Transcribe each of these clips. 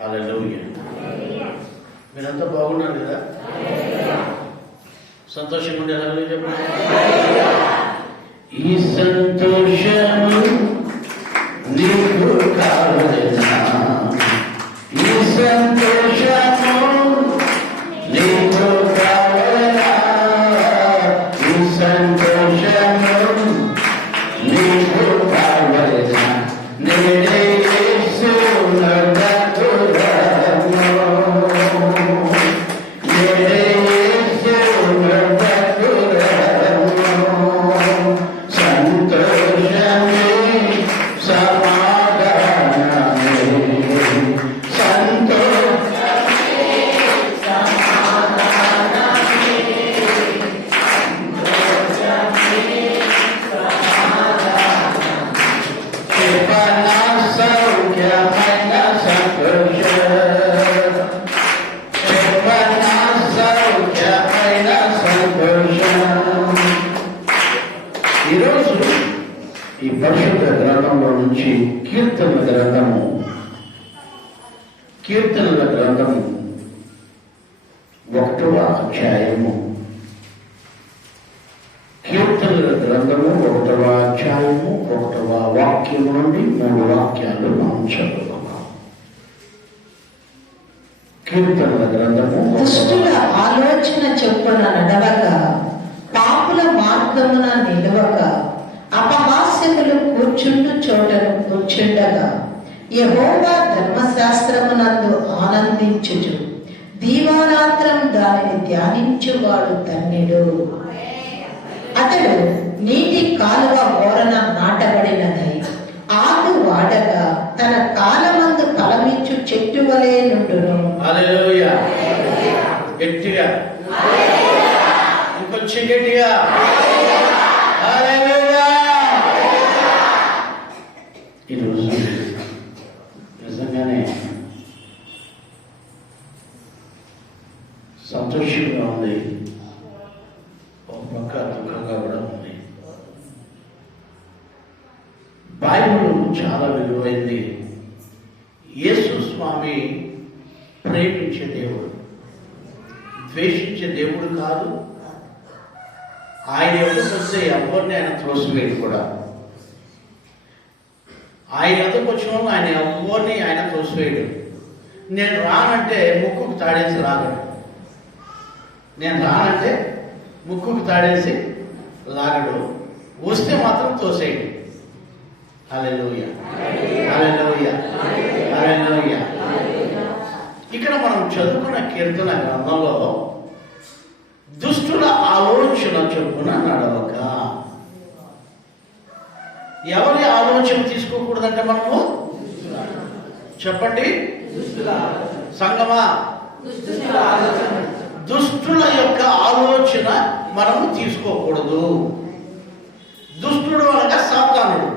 హల్లెలూయా. మీరంతా బాగున్నారు కదా? సంతోషంగా ఉండే హల్లెలూయా చెప్పండి. ఈ సంతోషము నీకు కావలెనా, ఈ సంతోషము నీకు కావలెనా, ఈ సంతోషము నీకు కావలెనా, నేనే యేసు నడతురను, నేనే యేసు నడతురను, సంతోషమే సమాధానమే, సంతోషమే సమాధానమే, సంతోషమే సమాధానమే, సౌఖ్యమైన సంతోషం, సౌఖ్యమైన సంతోషం. ఈరోజు ఈ పరిశుద్ధ గ్రంథంలో నుంచి కీర్తనల గ్రంథము 1వ అధ్యాయము, కీర్తనల గ్రంథము 1వ అధ్యాయము 1వ వాక్యము నుండి 3 వాక్యాలు మనం చదువుకున్నాం. కీర్తనల గ్రంథము దుష్టుల ఆలోచన చొప్పున నడవక, పాపుల మార్గమున నిలవక, అపహాస్యములు కూర్చుండు చోటను కూర్చుండగా, యెహోవా ధర్మశాస్త్రమునందు ఆనందించుచు దీవారాత్రం దానిని ధ్యానించువాడు ధన్యుడు. అతడు నీటి కాలువ ఓరన నాటబడినదై ఆకు వాడగా తన కాలమందు ఫలమిచ్చు చెట్టు వలె నుండును. హల్లెలూయా. గట్టిగా, ఇంకొంచెం గట్టిగా హల్లెలూయా. ఈరోజు నిజంగానే సంతోషంగా ఉంది, ఒక పక్క దుఃఖంగా కూడా ఉంది. బైబిల్ చాలా విలువైంది. యేసు స్వామి ప్రేమించే దేవుడు, ద్వేషించే దేవుడు కాదు. ఆయన ఎదుకు వస్తే ఎవరిని ఆయన త్రోసివేయడు కూడా. ఆయన ఎదుకు వచ్చిన వాళ్ళు ఆయన ఎవరిని ఆయన త్రోసివేయడు. నేను రానంటే ముక్కుకు తాడేసి లాగడు, నేను రానంటే ముక్కుకు తాడేసి లాగడు, వస్తే మాత్రం తోసేయడు. హల్లెలూయా, హల్లెలూయా, హల్లెలూయా. ఇక్కడ మనం చదువుకున్న కీర్తన గ్రంథంలో దుష్టుల ఆలోచన చొప్పున నడవక, ఎవరి ఆలోచన తీసుకోకూడదంటే మనము చెప్పండి సంగమా, దుష్టుల యొక్క ఆలోచన మనము తీసుకోకూడదు. దుష్టుడు అనగా సాతానుడు.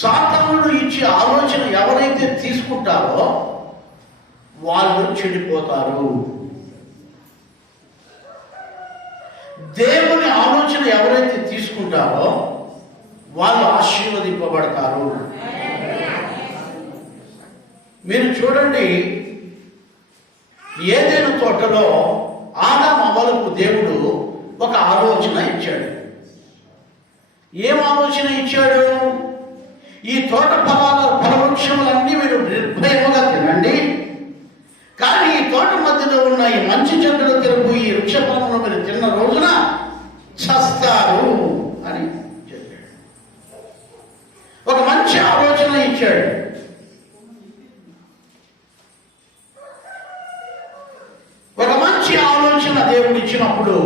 సాతానుడు ఇచ్చే ఆలోచన ఎవరైతే తీసుకుంటారో వాళ్ళు చెడిపోతారు. దేవుని ఆలోచన ఎవరైతే తీసుకుంటారో వాళ్ళు ఆశీర్వదింపబడతారు. మీరు చూడండి, ఏదైనా తోటలో ఆదాము అవ్వలకు దేవుడు ఒక ఆలోచన ఇచ్చాడు. ఏం ఆలోచన ఇచ్చాడు? ఈ తోట ఫలవృక్షములన్నీ మీరు నిర్భయముగా తినండి, కానీ ఈ తోట మధ్యలో ఉన్న ఈ మంచి చెట్టులో తెలుపు ఈ వృక్ష ఫలములు మీరు తిన్న రోజున చస్తారు అని చెప్పాడు. ఒక మంచి ఆలోచన ఇచ్చాడు. ఒక మంచి ఆలోచన దేవుడు ఇచ్చినప్పుడు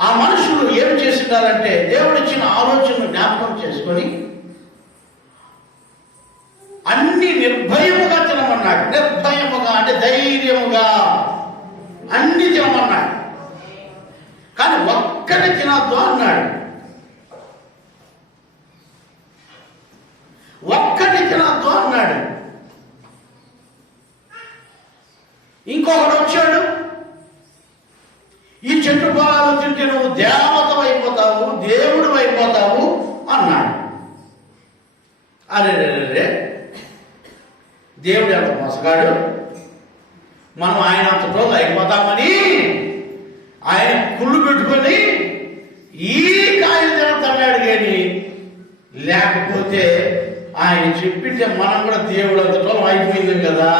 ఆ మనుషులు ఏం చేస్తున్నారంటే దేవుడు ఇచ్చిన ఆలోచనను జ్ఞాపకం చేసుకొని అన్ని నిర్భయముగా తినమన్నాడు. నిర్భయముగా అంటే ధైర్యముగా అన్ని తినమన్నాడు, కానీ ఒక్కటి తినద్దు అన్నాడు. ఒక్కటి తినద్దు అన్నాడు. ఇంకొకడు వచ్చాడు, ఈ చెట్టు ఫలాలు తింటే నువ్వు దేవత అయిపోతావు, దేవుడు అయిపోతావు అన్నాడు. అరే దేవుడు ఎంత మోసగాడు, మనం ఆయన అంతటో అయిపోతామని ఆయన కుళ్ళు పెట్టుకొని ఈ కాయలు తినతన్నాడు. కానీ లేకపోతే ఆయన చెప్పింటే మనం కూడా దేవుడు అంతటో అయిపోయింది కదా.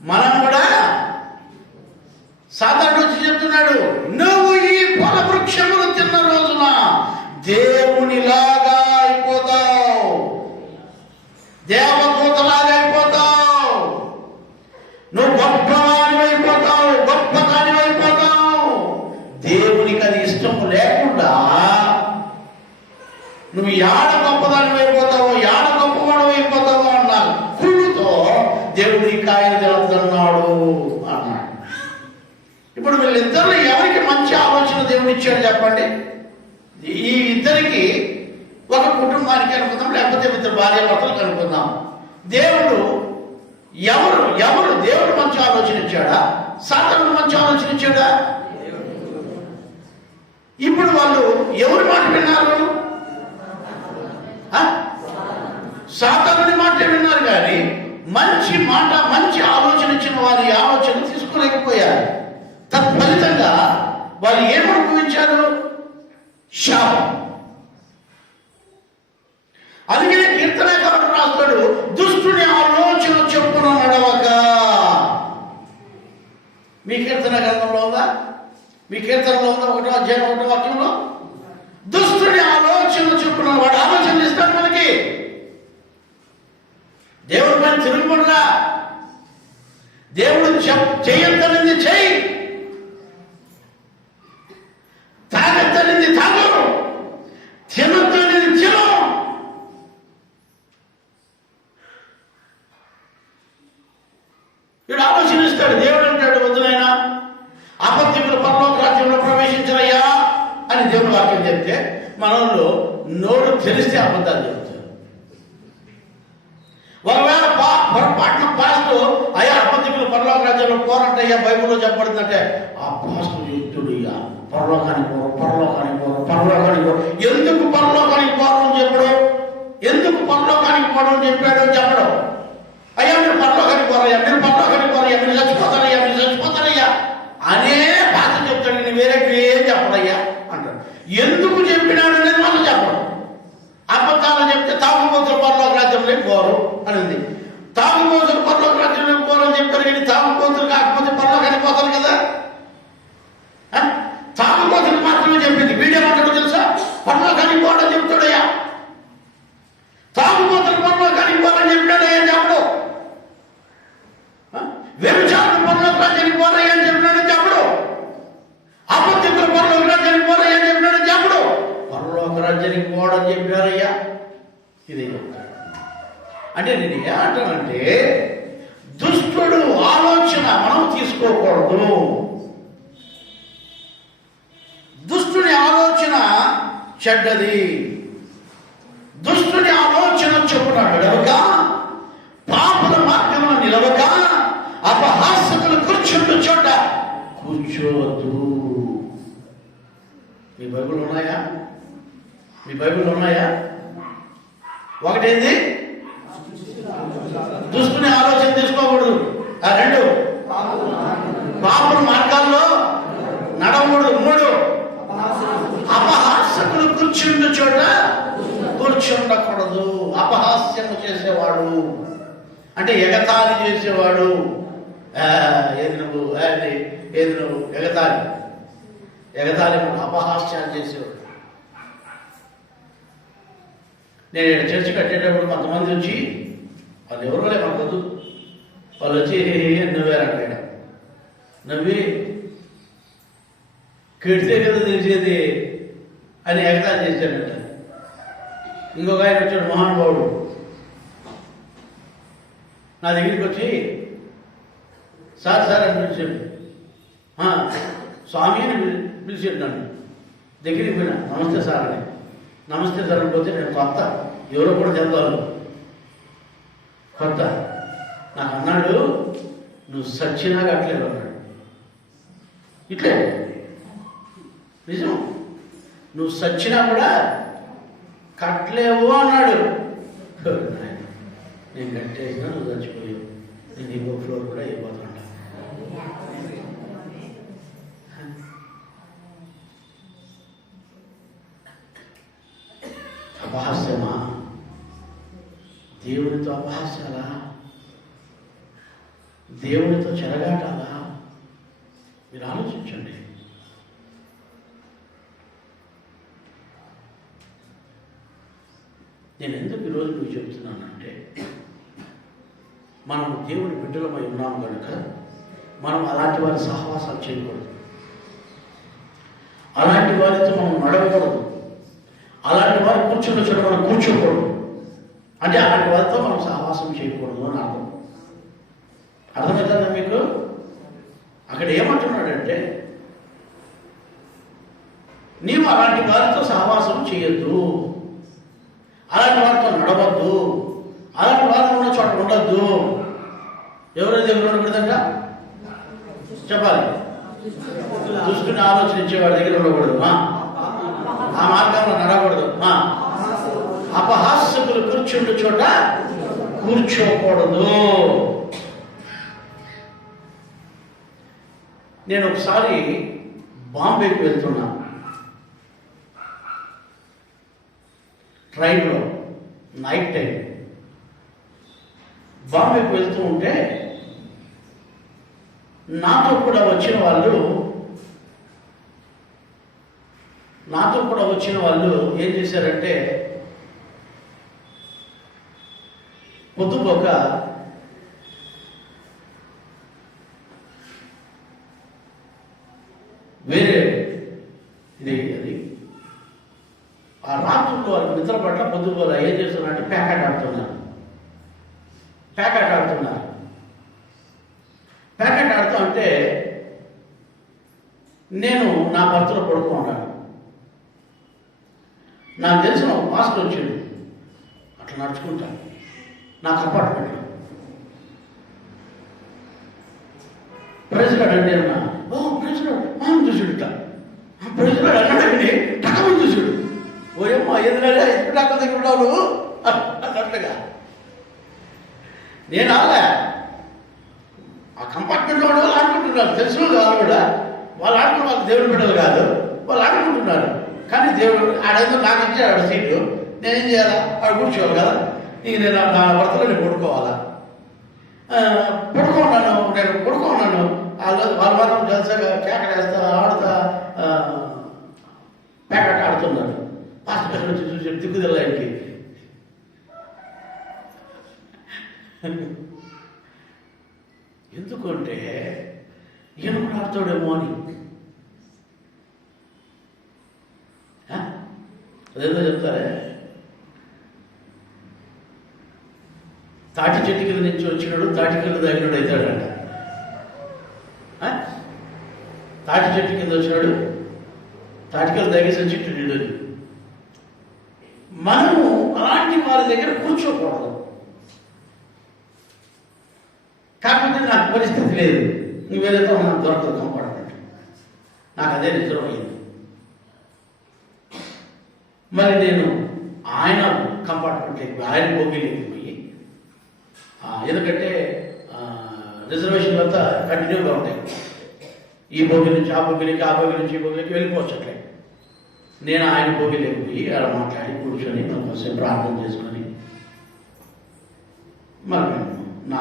మనం కూడా సాధారణ వచ్చి చెప్తున్నాడు, నువ్వు ఈ ఫల వృక్షములు తిన్న రోజున దేవునిలాగా అయిపోతావు, దేవదూతలాగా అయిపోతావు, నువ్వు గొప్పవాడివి అయిపోతావు, గొప్పదానివి అయిపోతావు. దేవునికి అది ఇష్టం లేకుండా నువ్వు యాడ గొప్పదానివి అయిపోతావు, యాడ గొప్పవాడు అయిపోతావు అన్నారు. కుళ్ళుతో దేవుడి కాయలు తిరుగుతున్నాడు అన్నాడు. ఇప్పుడు వీళ్ళిద్దరు ఎవరికి మంచి ఆలోచన దేవుడు ఇచ్చాడు చెప్పండి? ఈ ఇద్దరికి ఒక కుటుంబానికి అనుకుందాం, లేకపోతే ఇద్దరు భార్య భర్తలకు అనుకుందాం. దేవుడు ఎవరు ఎవరు దేవుడు మంచి ఆలోచన ఇచ్చాడా, సాతానుడు మంచి ఆలోచన ఇచ్చాడా? ఇప్పుడు వాళ్ళు ఎవరి మాట విన్నారు? సాతానుడి మాట విన్నారు. కానీ మంచి మాట మంచి ఆలోచన ఇచ్చిన వారి ఆలోచన తీసుకోలేకపోయారు. తత్ఫలితంగా వాళ్ళు ఏమనుభవించారు? శాపం. అందుకనే కీర్తనకారుడు రాస్తాడు, దుష్టుని ఆలోచన చొప్పున నడవక. మీ కీర్తన గ్రంథంలో ఉందా? మీ కీర్తనలో ఉందా? 1వ అధ్యాయం 1వ వాక్యంలో దుష్టుని ఆలోచన చొప్పున. వాడు ఆలోచన ఇస్తాడు మనకి. దేవుడి పైన తిరుగుబడరా, దేవుడు చేయొద్దనింది చెయ్యి, తాగొద్దనింది తాగు, తినొద్దనింది తిను. వీడు ఆలోచనిస్తాడు. దేవుడు అంటాడు, వద్దునైనా అబద్ధికులు పరలోక రాజ్యంలో ప్రవేశించరయ్యా అని దేవుడు వాక్యం చెప్తే మనలో నోరు తెలిస్తే అబద్ధాలు చెప్తారు. ఒకవేళ పొరపాటున పాస్టు అయ్యా అబద్ధికులు పరలోక రాజ్యంలో పోరంటయ్యా బైబిల్లో చెప్పబడుతుందంటే ఆ పాస్టు యుక్తుడు, ఇయ్యా పరలోకానికి పోరు, పరలోకానికి పోరు, పరలోకానికి పోరు. ఎందుకు పరలోకానికి పోరు అని చెప్పడం? ఎందుకు పరలోకానికి పోవడం అని చెప్పడం? అయ్యా మీరు పరలోకానికి పోరయ్యా, మీరు పరలోకానికి పోరయ్యా, మీరు చచ్చిపోతారయ్యా, మీరు చచ్చిపోతారయ్యా అనే భాష చెప్తాడు. నేను వేరే ఏం చెప్పడయ్యా అంటాడు. ఎందుకు చెప్పినాడు అనేది మనం చెప్పడం. అబద్ధాలు చెప్తే తాగుబోతులు పరలోక రాజ్యంలో పోరు అని ఉంది. తాగుబోతులు పరలోక రాజ్యంలో పోరు అని చెప్పారు. కానీ తాగుబోతులు కాకపోతే పరలోకానికి పోతారు కదా. తాగుబోతులు మాత్రమే చెప్పింది. వీడేమంటాడు తెలుసా? పరలోకానికి పోవడం చెప్తాడయ్యా. తాగుబోతులు పరలోకానికి పోవాలని చెప్పినాడయ్యా చెప్పడు. వ్యభిచారులు పరలోక రాజ్యానికి పోరయ్యా అని చెప్పినాడని చెప్పడు. అబద్ధికులు పరలోక రాజ్యానికి పోరయ్యా అని చెప్పినాడని చెప్పడు. పరలోక రాజ్యానికి పోవడం చెప్పినారయ్యా ఇదే చెప్తాడు. అంటే నేను ఏమంటానంటే దుష్టుడు ఆలోచన మనం తీసుకోకూడదు. దుష్టుని ఆలోచన చెడ్డది. దుష్టుని ఆలోచన చొప్పున నడవక, పాపుల మార్గంలో నిలవక, అపహాసకులు కూర్చుంటూ చోట కూర్చోవద్దు. మీ బైబిల్ ఉన్నాయా? మీ బైబిల్ ఉన్నాయా? ఒకటేంది? దుష్టుని ఆలోచన తీసుకోకూడదు. 2 పాపుల మార్గాల్లో నడవకూడదు. 3 అపహాసకులు కూర్చుండు చోట కూర్చుండకూడదు. అపహాస్యము చేసేవాడు అంటే ఎగతాళి చేసేవాడు. ఏది నువ్వు ఎగతాళి అపహాస్యాలు చేసేవాడు. నేను చర్చి కట్టేటప్పుడు కొంతమంది వచ్చి, వాళ్ళు ఎవరో మనకొద్దు, వాళ్ళు వచ్చి నవ్వారంట. నవ్వి కెడితే కదా తెలిసేది అని ఎగతాళి చేశాడంట. ఇంకొక ఆయన వచ్చాడు మహానుభావుడు, నా దగ్గరికి వచ్చి సార్ అని పిలిచాడు. స్వామి అని పిలిచాడు నన్ను. దగ్గరికి పోయినా నమస్తే సార్ అని. నమస్తే సార్ అనిపోతే నేను కొత్త, ఎవరో కూడా చెప్తాను కొత్త. నాకు అన్నాడు, నువ్వు సచ్చినా కట్టలేవు అన్నాడు. ఇట్లే నిజం, నువ్వు సచ్చినా కూడా కట్టలేవు అన్నాడు. నేను కట్టేసినా నువ్వు చచ్చిపోయావు, నేను ఇంకో ఫ్లోర్ కూడా అయిపోతుంటా. అపహాస్యమా? దేవునితో అపహాస్యాలా? దేవునితో చెరగాటాలా? మీరు ఆలోచించండి. నేను ఎందుకు ఈరోజు మీకు చెప్తున్నానంటే, మనం దేవుని బిడ్డలమై ఉన్నాము కనుక మనం అలాంటి వారి సహవాసాలు చేయకూడదు, అలాంటి వారితో మనం నడవకూడదు, అలాంటి వారు కూర్చున్న చోట మనం కూర్చోకూడదు. అంటే అలాంటి వారితో మనం సహవాసం చేయకూడదు అని అర్థం. అర్థమవుతుందా మీకు? అక్కడ ఏమంటున్నాడంటే, నీవు అలాంటి వారితో సహవాసం చేయొద్దు, అలాంటి వారితో నడవద్దు, అలాంటి వారితో ఉన్న చోట ఉండద్దు. ఎవరి దగ్గర ఉండకూడదంట చెప్పాలి. దుష్టుని ఆలోచించే వాడి దగ్గర ఉండకూడదు, ఆ మార్గంలో నడవకూడదు, అపహాస్యకులు కూర్చుండే చోట కూర్చోకూడదు. నేను ఒకసారి బాంబేకి వెళ్తున్నా, ట్రైన్లో, నైట్ టైం బాంబేకి వెళ్తూ ఉంటే నాతో కూడా వచ్చిన వాళ్ళు ఏం చేశారంటే, పొద్దుపోక వేరే ఇది అది ఆ రాత్రుల్లో వాళ్ళకి నిద్ర పట్ల పొద్దుపోల ఏం చేస్తున్నారంటే ప్యాకెట్ ఆడుతున్నారు. ప్యాకెట్ ఆడుతూ అంటే నేను నా భర్తలో పడుకున్నాను. నాకు తెలిసిన ఒక పాస్టర్ వచ్చింది, అట్లా నడుచుకుంటాను నా కంపార్ట్మెంట్లో. ప్రెసిడెంట్ అంటే అన్నా, ప్రెసిడెంట్ మనం చూసుడుట, ప్రెసిడెంట్ అన్నాడండి టకమని చూసుడు. ఓయమ్మా ఎందుకంటే ఎప్పుడు డాక్టర్ దగ్గర ఉన్నావు అన్నట్టుగా. నేను ఆలే ఆ కంపార్ట్మెంట్లో ఉన్న వాళ్ళు ఆడుకుంటున్నారు, తెలిసిన వాళ్ళు కూడా. వాళ్ళు ఆడుకున్న వాళ్ళు దేవుని బిడ్డలు కాదు, వాళ్ళు ఆడుకుంటున్నారు. కానీ దేవుడు ఆడేదో నాకు ఇచ్చాడు సీటు, నేనేం చేయాలా? ఆడు కూర్చోవాలి కదా. ఇంక నేను నా భర్తలో నేను పడుకోవాలా? పడుకోన్నాను. వాళ్ళు మాత్రం జల్సగా కేకలేస్తా ఆడుతా ప్యాకెట్ ఆడుతున్నారు. పాస్టర్ వచ్చి చూసి దిక్కుదల ఇంటికి. ఎందుకంటే ఈయన కూడా ఆడుతాడేమో అని. అదేదో చెప్తారే, తాటి చెట్టు కింద నుంచి వచ్చినాడు తాటి కింద తగినాడు అవుతాడంట. తాటి చెట్టు కింద వచ్చినాడు తాటికలు తగేసిన చెట్టు నిండదు. మనము అలాంటి వారి దగ్గర కూర్చోకూడదు. కాకపోతే నాకు పరిస్థితి లేదు, వేరేతో నాకు దొరకదు కంపార్ట్మెంట్, నాకు అదే నిద్రపోయింది. మరి నేను ఆయన కంపార్ట్మెంట్లోకి ఆయన బోగిలోకి పోయి, ఎందుకంటే రిజర్వేషన్లు అంతా కంటిన్యూగా ఉంటాయి, ఈ బోగి నుంచి ఆ బోగిలోకి, ఆ బోగి నుంచి ఈ బోగిలోకి వెళ్ళిపోవచ్చు. అట్లే నేను ఆయన బోగిలోకి పోయి అలా మాట్లాడి కూర్చొని కొంచెం ప్రార్థన చేసుకొని మరి నా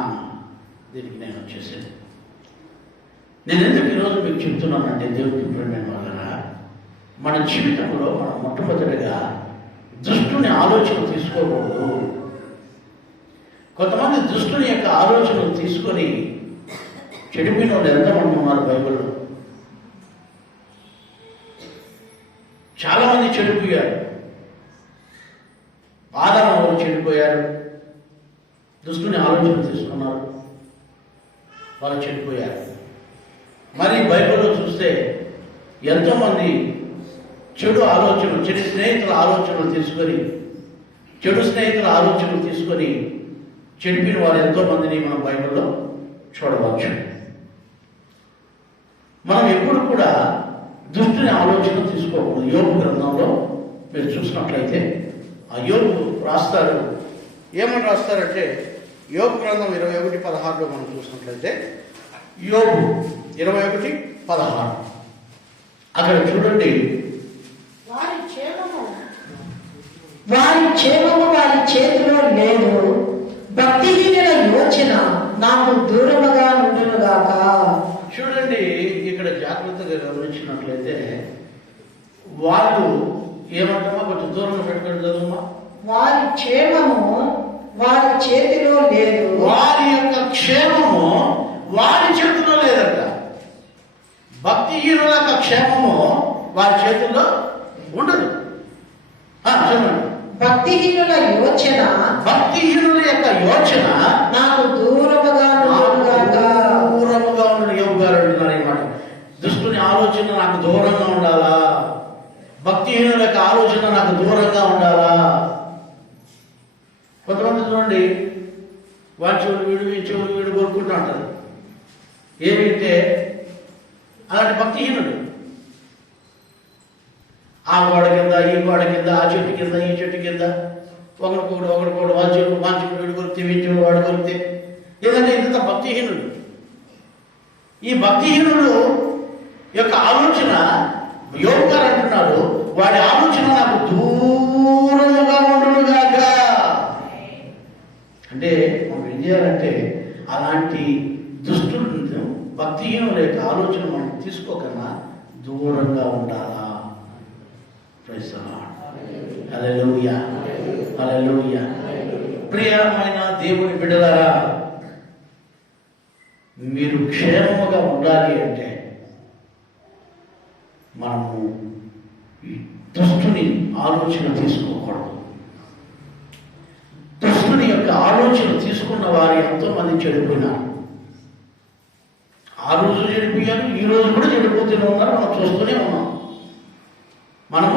దీనికి నేను వచ్చేసాను. నేను ఎందుకు ఈరోజు మీకు చెప్తున్నానంటే, దేవుడికి ప్రేమైన వాళ్ళరా, మన జీవితంలో మనం మొట్టమొదటిగా దుష్టుని ఆలోచన తీసుకోకూడదు. కొంతమంది దుష్టుని యొక్క ఆలోచనలు తీసుకొని చెడిపోయిన వాళ్ళు ఎంతమంది ఉన్నారు బైబిల్లో? చాలామంది చెడిపోయారు. ఆదాము వాళ్ళు చెడిపోయారు, దుష్టుని ఆలోచన తీసుకున్నారు, వాళ్ళు చెడిపోయారు. మరి బైబిల్లో చూస్తే ఎంతోమంది చెడు ఆలోచనలు, చెడు స్నేహితుల ఆలోచనలు తీసుకొని చెడిపిన వారు ఎంతోమందిని మనం బైబిల్లో చూడవచ్చు. మనం ఎప్పుడు కూడా దుష్టుని ఆలోచన తీసుకోకూడదు. యోబు గ్రంథంలో మీరు చూసినట్లయితే ఆ యోబు రాస్తారు, ఏమని రాస్తారంటే యోబు గ్రంథం 21:16 మనం చూసినట్లయితే యోబు 21:16 అక్కడ చూడండి. వారి క్షేమము వారి చేతిలో లేదు, భక్తిహీనుల యోచన నాకు దూరముగా నుండునుగాక. చూడండి, ఇక్కడ జాగ్రత్తగా గమనించినట్లయితే వాళ్ళు ఏమంటామా, కొంచెం దూరంగా పెట్టుకొని చదువుమా. వారి క్షేమము వారి చేతిలో లేదు, వారి యొక్క క్షేమము వారి చేతిలో లేదంట. భక్తిహీనుల యొక్క క్షేమము వారి చేతుల్లో ఉండదు. చూడండి, భక్తిహీనుల యోచన నాకు దూరముగా ఉండను. యోబు గారు అంటున్నారు అన్నమాట. దుష్టుని ఆలోచన నాకు దూరంగా ఉండాలా, భక్తిహీనుల యొక్క ఆలోచన నాకు దూరంగా ఉండాలా. కొంతమంది చూడండి, వాడి చెవులు వీడు ఈ చెవులు వీడు కోరుకుంటూ ఉంటారు. ఏమిటే అలాంటి భక్తిహీనుడు. ఆ గోడ కింద ఈ గోడ కింద, ఆ చెట్టు కింద ఈ చెట్టు కింద, ఒకరికొకడు వాంచుకుడు వీడు కొరికితే వీచుడు వాడు కొరికితే, లేదంటే ఇంత భక్తిహీనుడు. ఈ భక్తిహీనుడు యొక్క ఆలోచన యోబు గారు అంటున్నారు, వాడి ఆలోచన నాకు దూరముగా ఉండునుగాక. అంటే మనం ఏం చేయాలంటే అలాంటి దుష్టులను, భక్తిహీనుల యొక్క ఆలోచన మనం తీసుకోకన్నా దూరంగా ఉండాలా. హల్లెలూయా, హల్లెలూయా. ప్రియమైన దేవుని బిడ్డలారా, మీరు క్షేమముగా ఉండాలి అంటే మనము ఈ దుష్టుని ఆలోచన తీసుకోకూడదు. దుష్టుని యొక్క ఆలోచన తీసుకున్న వారు ఎంతో మంది చెడిపోయినారు. ఆ రోజు చెడిపోయారు, ఈ రోజు కూడా చెడిపోతూనే ఉన్నారు. మనం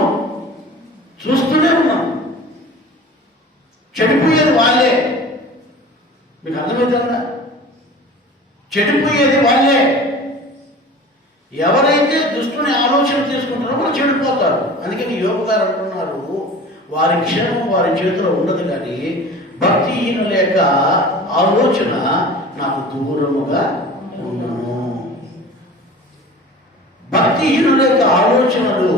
చూస్తూనే ఉన్నాం. చెడిపోయేది వాళ్ళే. మీకు అర్థమవుతుందా? చెడిపోయేది వాళ్ళే. ఎవరైతే దుష్టుని ఆలోచన తీసుకుంటారో వాళ్ళు చెడిపోతారు. అందుకని యోబు గారు అంటున్నారు, వారి క్షేమం వారి చేతిలో ఉండదు, కానీ భక్తిహీనుల యొక్క ఆలోచన నాకు దూరముగా ఉండను. భక్తిహీనుల యొక్క ఆలోచనలు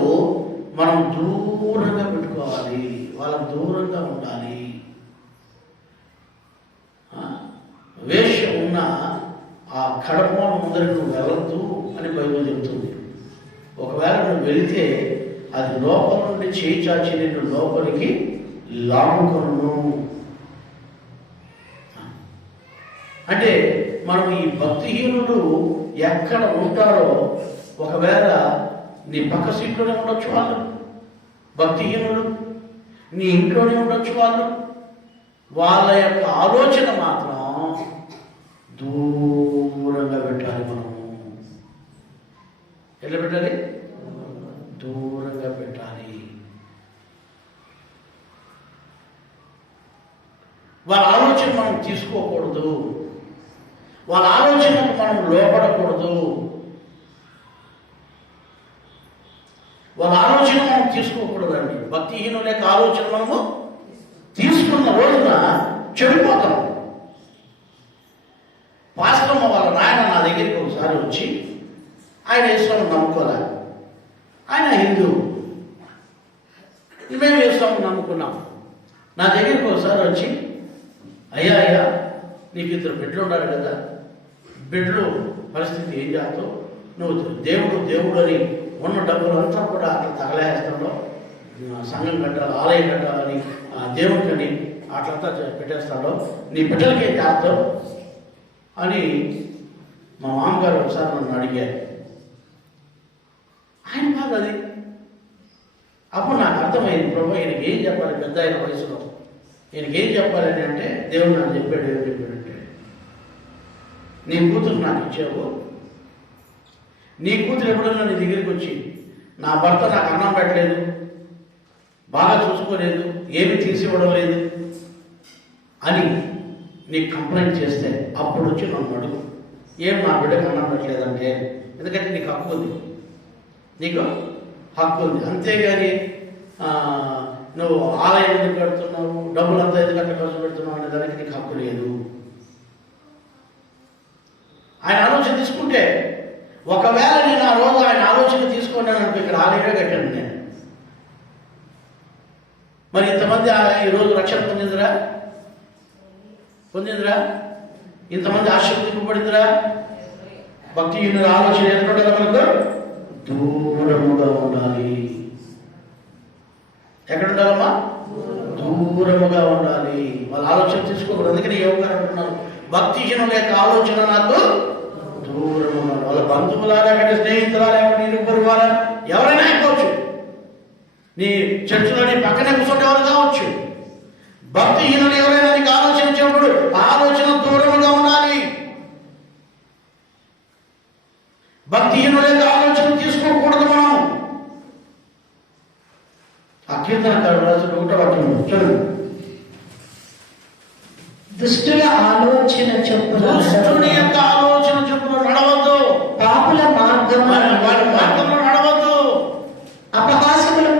మనం దూరంగా పెట్టుకోవాలి, వాళ్ళకు దూరంగా ఉండాలి. వేష్య ఉన్న ఆ కడప ముందరికి నువ్వు వెళ్ళొద్దు అని బైబిల్ చెబుతుంది. ఒకవేళ నువ్వు వెళితే అది లోపల నుండి చేయి చాచి నిన్ను లోపలికి లాగుకొను. అంటే మనం ఈ భక్తిహీనుడు ఎక్కడ ఉంటారో, ఒకవేళ నీ పక్క సీట్లోనే ఉండొచ్చు వాళ్ళు భక్తిహీనుడు, నీ ఇంట్లోనే ఉండొచ్చు వాళ్ళు. వాళ్ళ యొక్క ఆలోచన మాత్రం దూరంగా పెట్టాలి. మనము ఎట్లా పెట్టాలి? దూరంగా పెట్టాలి. వాళ్ళ ఆలోచన మనం తీసుకోకూడదు, వాళ్ళ ఆలోచనకు మనం లోపడకూడదు. వాళ్ళ ఆలోచన మనం తీసుకోకూడదండి. భక్తిహీనుల యొక్క ఆలోచన మనము తీసుకున్న రోజున చెడిపోతాం. పాస్టమ్మ వాళ్ళ నాయన నా దగ్గరికి ఒకసారి వచ్చి, ఆయన యేసుని నమ్ముకోలే, ఆయన హిందూ, మేము యేసుని నమ్ముకున్నాం. నా దగ్గరికి ఒకసారి వచ్చి, అయ్యా నీకు 2 బిడ్డలు ఉన్నారు కదా, బిడ్డలు పరిస్థితి ఏం చేస్తావు, నువ్వు దేవుడు అని ఉన్న డబ్బులంతా కూడా అట్లా తగలేస్తాడో, సంఘం కట్టాలి, ఆలయం కట్టాలని, దేవుడికని అట్లంతా పెట్టేస్తాడో, నీ బిడ్డలకి ఏం చేస్తావు అని మా మామగారు ఒకసారి నన్ను అడిగారు. ఆయన బాగా అది. అప్పుడు నాకు అర్థమైంది, ప్రభు ఈయనకి ఏం చెప్పాలి, పెద్ద అయిన వయసులో ఈయనకి ఏం చెప్పాలని అంటే, దేవుడు నాకు చెప్పాడు. ఏం చెప్పాడంటే, నీ కూతురు నాకు ఇచ్చావు, నీ కూతురు ఎప్పుడన్నా నీ దగ్గరికి వచ్చి, నా భర్త నాకు అన్నం పెట్టలేదు, బాగా చూసుకోలేదు, ఏమి తీసివ్వడం లేదు అని నీకు కంప్లైంట్ చేస్తే, అప్పుడు వచ్చి నన్ను అడుగు, ఏం నా బిడ్డకు అన్నం పెట్టలేదంటే, ఎందుకంటే నీకు హక్కు ఉంది, నీకు హక్కు ఉంది. అంతేగాని నువ్వు ఆలయం ఎందుకు కడుతున్నావు, డబ్బులంతా ఎందుకంటే ఖర్చు పెడుతున్నావు అనే దానికి నీకు హక్కు లేదు. ఆయన ఆలోచన తీసుకుంటే, ఒకవేళ నేను ఆ రోజు ఆయన ఆలోచన తీసుకున్నాను అనుకో, ఇక్కడ ఆలయమే కట్టాను నేను. మరి ఇంతమంది ఈరోజు రక్షణ పొందిందిరా, ఇంతమంది ఆశీర్వదింపబడిందిరా. భక్తిహీనుల ఆలోచన ఎట్లుంటుందో మనకు దూరముగా ఉండాలి. ఎక్కడ ఉండాలమ్మా? దూరముగా ఉండాలి. వాళ్ళ ఆలోచన తీసుకోకూడదు. అందుకని యోగారు అంటున్నారు, భక్తిహీనుల యొక్క ఆలోచన నాకు దూరముగా. వాళ్ళ బంధువులా, లేకపోతే స్నేహితులా, లేకపోతే ఇరువురు వారా, ఎవరైనా అయిపోవచ్చు. నీ చర్చిలో నీ పక్కనే కూర్చుంటేవారు కావచ్చు. భక్తిహీనులు ఎవరైనా నీకు ఆలోచించినప్పుడు ఆలోచన దూరముగా ఉండాలి. భక్తిహీనుల యొక్క ఆలోచన తీసుకోకూడదు మనం. ఆ కీర్తనకారుడు రాసిన 1వ వాక్యం చూడండి. దుష్టుల ఆలోచన చొప్పున, దుష్టుని యొక్క ఆలోచన చొప్పున నడవద్దు. పాపుల వారి మార్గంలో నడవద్దు. అపహాసములు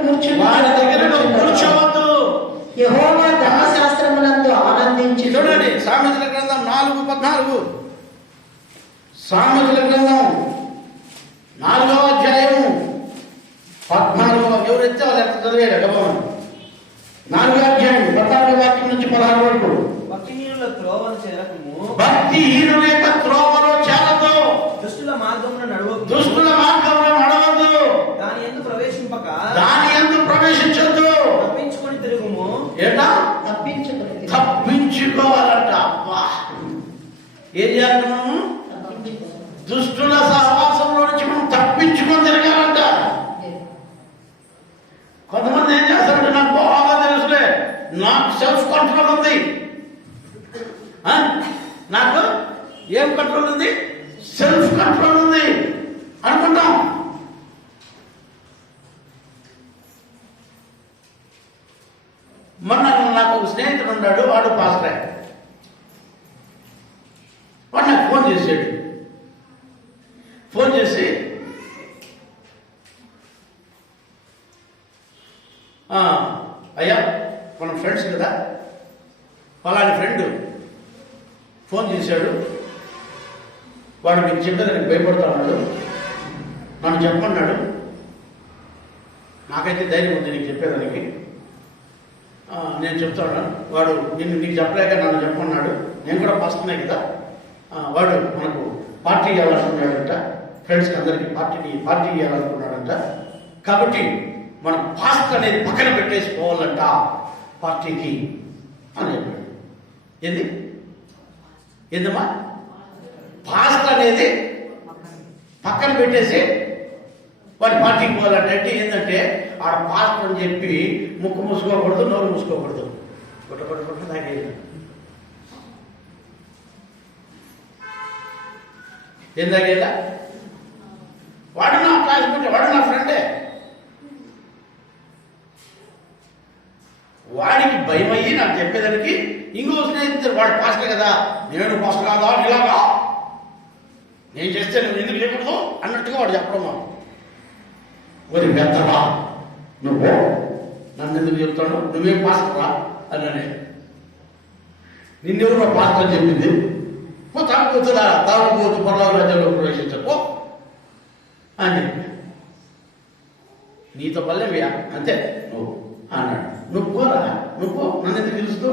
వారి దగ్గర కూర్చోవద్దు. యెహోవా ధర్మశాస్త్రమునందు ఆనందించి. చూడండి, సామెతల గ్రంథం 4:14. సామెతల గ్రంథం 4వ అధ్యాయము 14. ఎవరైతే వాళ్ళు ఎంత చదివేరు గమనం. 4వ అధ్యాయం 14వ వాక్యం నుంచి 16 వరకు. భక్తిహీనుల త్రోవను చేరకము, భక్తిహీనుల యొక్క త్రోవలో చేరదు. దుష్టుల మార్గమున నడవద్దు. దుష్టుల మార్గంలో నడవద్దు. దాని యందు ప్రవేశింపక, దాని యందు ప్రవేశించొద్దు. తప్పించుకొని తిరుగుము. ఏంటా? తప్పించుకోవాలంట. అబ్బా, ఏం చేయాలి మనము? దుష్టుల సహవాసంలో నుంచి మనం తప్పించుకొని తిరగాలంట. కొంతమంది ఏం చేస్తారంటే, నాకు బాగా తెలుసులే, నాకు సెల్ఫ్ కంట్రోల్ ఉంది. నాకు ఏం కంట్రోల్ ఉంది? సెల్ఫ్ కంట్రోల్ ఉంది అనుకుంటాం. మొన్న నాకు ఒక స్నేహితుడు ఉన్నాడు, వాడు పాస్టర్. వాడు నాకు ఫోన్ చేశాడు. ఫోన్ చేసి, అయ్యా మనం ఫ్రెండ్స్ కదా, వాళ్ళని ఫ్రెండ్ ఫోన్ చేశాడు. వాడు మీకు చెప్పేదానికి భయపడతా ఉన్నాడు, నన్ను చెప్పమన్నాడు. నాకైతే ధైర్యం ఉంది నీకు చెప్పేదానికి, నేను చెప్తాను. వాడు నీకు చెప్పలేక నన్ను చెప్పమన్నాడు. నేను కూడా పాస్తున్నాయి కదా. వాడు మనకు పార్టీ ఇవ్వాలనుకున్నాడంట, ఫ్రెండ్స్కి అందరికీ పార్టీ ఇవ్వాలనుకున్నాడంట. కాబట్టి మనం పాస్ట్ అనేది పక్కన పెట్టేసి పోవాలంట పార్టీకి అని చెప్పాడు. ఏందమ్మా? పాస్ట్ అనేది పక్కన పెట్టేసి వాడి పార్టీకి పోవాలంటే ఏంటంటే, ఆడ పాస్ట్ అని చెప్పి ముక్కు మూసుకోకూడదు, నోరు మూసుకోకూడదు. కొట్ట తాగేది. ఏం తాగేదా? వాడు నా క్లాస్మేట్, వాడు నా ఫ్రెండే. వాడికి భయం అయ్యి నాకు చెప్పేదానికి ఇంకో స్నేహితుడు, వాడు పాస్టర్ కదా, నేను పాస్టర్ కాదా, ఇలాగా నేను చేస్తే నువ్వు ఎందుకు చేయకూడదు అన్నట్టుగా వాడు చెప్పడం. మాకు ఒక పెద్దవా నువ్వు నన్ను ఎందుకు చెప్తాడు, నువ్వేం పాస్టరా అన్నానే. నిన్నెవరో పాస్టర్ అని చెప్పింది. తాగుపోతుందా? తాగుపోతు పర్వాలేదు, రాజ్యంలో ప్రవేశించకు అని చెప్పి, నీతో పల్లెవియా అంతే నువ్వు అన్నాడు. నువ్వు పోరా, నువ్వు పో, నన్ను ఎందుకు తెలుస్తూ.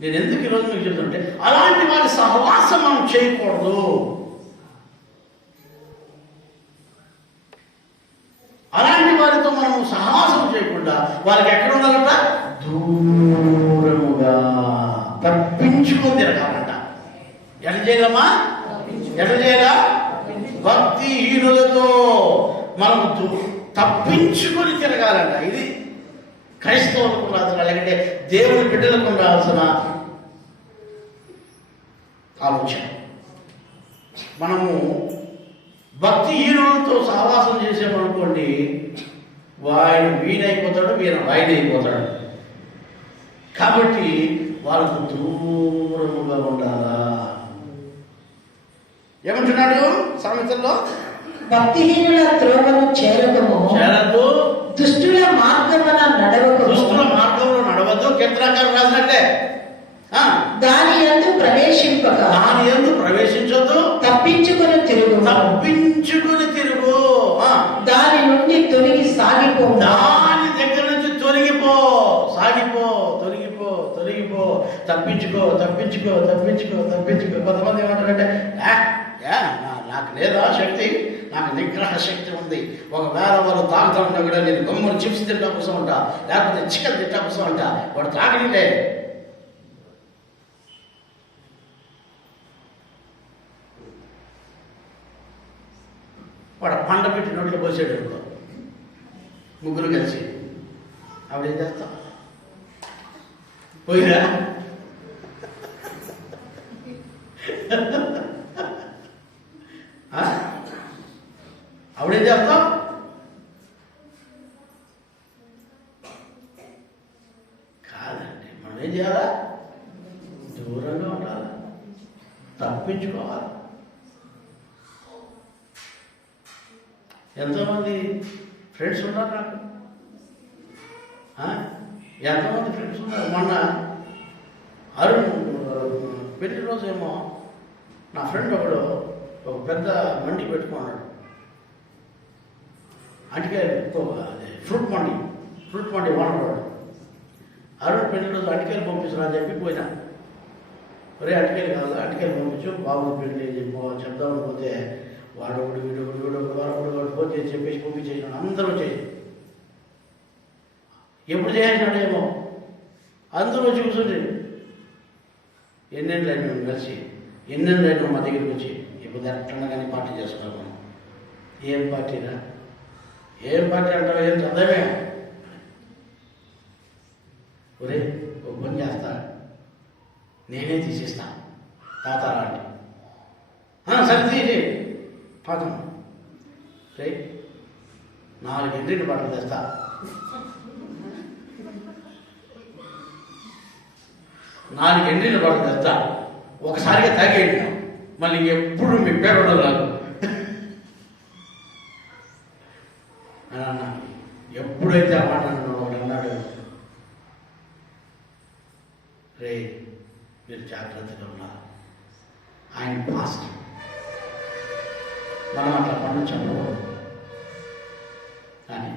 నేను ఎందుకు ఈరోజు మీకు చెప్తుంటే, అలాంటి వారి సహవాసం మనం చేయకూడదు. అలాంటి వారితో మనం సహవాసం చేయకుండా వాళ్ళకి ఎక్కడ ఉండాలంట? దూరముగా తప్పించుకొని తిరగాలంట. ఎట్లా చేయాలమ్మా? ఎట్లా చేయాలా? భక్తిహీనులతో మనం తప్పించుకొని తిరగాలంట. ఇది క్రైస్తవులకు ఉండాల్సిన, లేకంటే దేవుని బిడ్డలకు ఉండాల్సిన ఆలోచన. మనము భక్తిహీనులతో సహవాసం చేసామనుకోండి, వాడు వీడైపోతాడు, వాయిదైపోతాడు. కాబట్టి వాళ్ళకు దూరముగా ఉండాలా. ఏమంటున్నాడు సామెతల్లో? భక్తిహీనుల త్రోవను చేరకము, చేరద్దు, దుష్టుల మార్గమున నడవకము, దుష్టుల మార్గంలో నడవద్దు. కీర్తనకారుడు రాసినట్లే. దాని యందు ప్రవేశింపక, దాని యందు ప్రవేశించొద్దు, తప్పించుకుని తిరుగు, తప్పించుకుని తిరుగు. దాని నుండి తొలగి సాగిపో, దాని దగ్గర నుంచి తొలగిపో, సాగిపో, తొలగిపో, తొలగిపో, తప్పించుకో, తప్పించుకో, తప్పించుకో, తప్పించుకో. కొంతమంది ఏమంటారంటే నాకు లేదా శక్తి, నాకు నిగ్రహ శక్తి ఉంది. ఒకవేళ వాళ్ళు తాగుతా ఉన్నా కూడా నేను గమ్మును చిప్స్ తింటా కోసం ఉంటా, లేకపోతే చికెన్ తింటా కోసం ఉంటా. వాడు తాగనిలే. వాడు పండ పెట్టి నోట్లో పోసాడు అనుకో, ముగ్గురు కలిసి, ఆవిడేం చేస్తాం? పోయిరా ఆవిడేం చేస్తాం? కాదండి, మనం ఏం చేయాలా? దూరంగా ఉండాలి, తప్పించుకోవాలి. ఎంతోమంది ఫ్రెండ్స్ ఉన్నారు నాకు, ఎంతోమంది ఫ్రెండ్స్ ఉన్నారు. మొన్న అరుణ్ పెళ్లి రోజేమో నా ఫ్రెండ్ ఒకడు ఒక పెద్ద మండి పెట్టుకున్నాడు. అంటే ఫ్రూట్ మండి వాడవాడు. అరుణ్ పెళ్లి రోజు అటికాయలు పంపించరా అని చెప్పి పోయినా. ఒరే అటికాయలు కాదు, అటికాయలు పంపించు, బాబు పెళ్లి చెప్దామని పోతే వాడొకడు వీడొకడు ఫోన్ చేసి చెప్పేసి పంపించేసినాడు. అందరూ వచ్చేసి ఎప్పుడు చేసినాడేమో అందరూ వచ్చి కూర్చుంటే ఎన్నెండు అయినా కలిసి, ఎన్నెండు అయినా మా దగ్గరికి వచ్చి ఇప్పుడు ఎట్లా కానీ పార్టీ చేసుకున్నాం. మనం ఏం పార్టీరా? ఏం పార్టీ అంటారు? ఏం చదవే? ఒరే ఒక పని చేస్తా, నేనే తీసిస్తా తాతారా అంటే, సరే తీసి పాతం రే 4 ఎండ్రీలు బట్టలు తెస్తా, ఒకసారిగా తాగేయండి, మళ్ళీ ఎప్పుడు మీ పేరు రాదు అని అన్నా. ఎప్పుడైతే ఆ మాట ఒకటి అన్నాడు, రే మీరు జాగ్రత్తగా ఉన్నారు, ఆయన పాస్ట్, మనం అట్లా పనులు చెప్పకూడదు. కానీ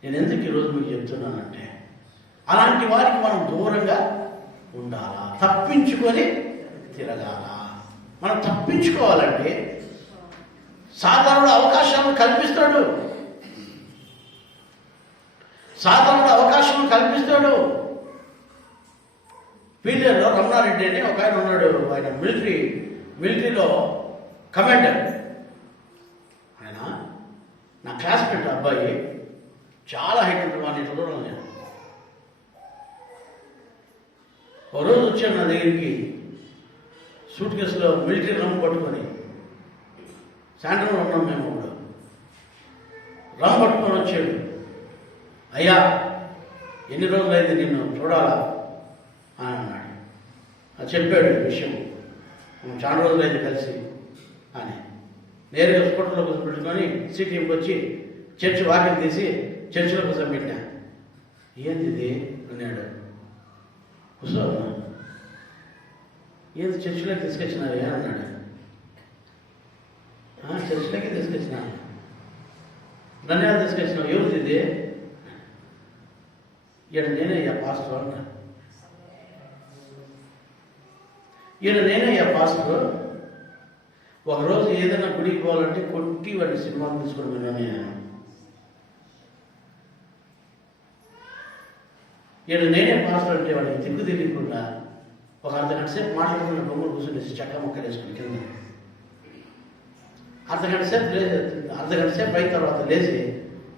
నేను ఎందుకు ఈరోజు మీకు చెప్తున్నానంటే, అలాంటి వారికి మనం దూరంగా ఉండాలా, తప్పించుకొని తిరగాల. మనం తప్పించుకోవాలంటే సాధారణ అవకాశాలను కల్పిస్తాడు, పీలేరులో రమణారెడ్డి అని ఒక ఆయన ఉన్నాడు. ఆయన మిలిటరీలో కమాండర్. ఆయన నా క్లాస్మేట్ అబ్బాయి, చాలా హైట్ ఉంటుంది, వాడిని చూడడం నేను. ఓ రోజు వచ్చాడు నా దగ్గరికి, సూట్ కేసులో మిలిటరీ రమ్ పట్టుకొని. సాయంత్రం ఉన్నాం మేము. ఇప్పుడు రమ్ పట్టుకొని వచ్చాడు. అయ్యా ఎన్ని రోజులైంది నిన్ను చూడాలా అని అన్నాడు. అది చెప్పాడు విషయం, చాలా రోజులైంది కలిసి అని. నేరుగా స్కూటర్లో కూర్చోబెట్టుకొని సీట్ ఇంకొచ్చి చర్చి వాకింగ్ తీసి చర్చిలో కూర్చోబెట్టా. ఏంది ఇది అన్నాడు. కూర్చో, ఏది చర్చిలోకి తీసుకొచ్చినావే అన్నాడు. చర్చిలోకి తీసుకొచ్చినా. ధన్యవాదాలు తీసుకొచ్చినావు, ఎవరిది ఇది? ఈయన నేనయ్యా పాస్టర్ అన్నా. ఈయన నేనయ్యా పాస్టర్, ఒకరోజు ఏదైనా గుడికి పోవాలంటే కొట్టి వాడిని సినిమాలు తీసుకొని విన్నాను. ఈయన నేనే పాస్టర్ అంటే వాడికి దిక్కు తెలియకుండా ఒక అర్ధగంట సేపు మాట్లాడుకున్న బొమ్మలు కూర్చుండేసి చక్క మొక్కలు వేసుకుని కింద. అర్ధగంట సేపు అయిన తర్వాత లేచి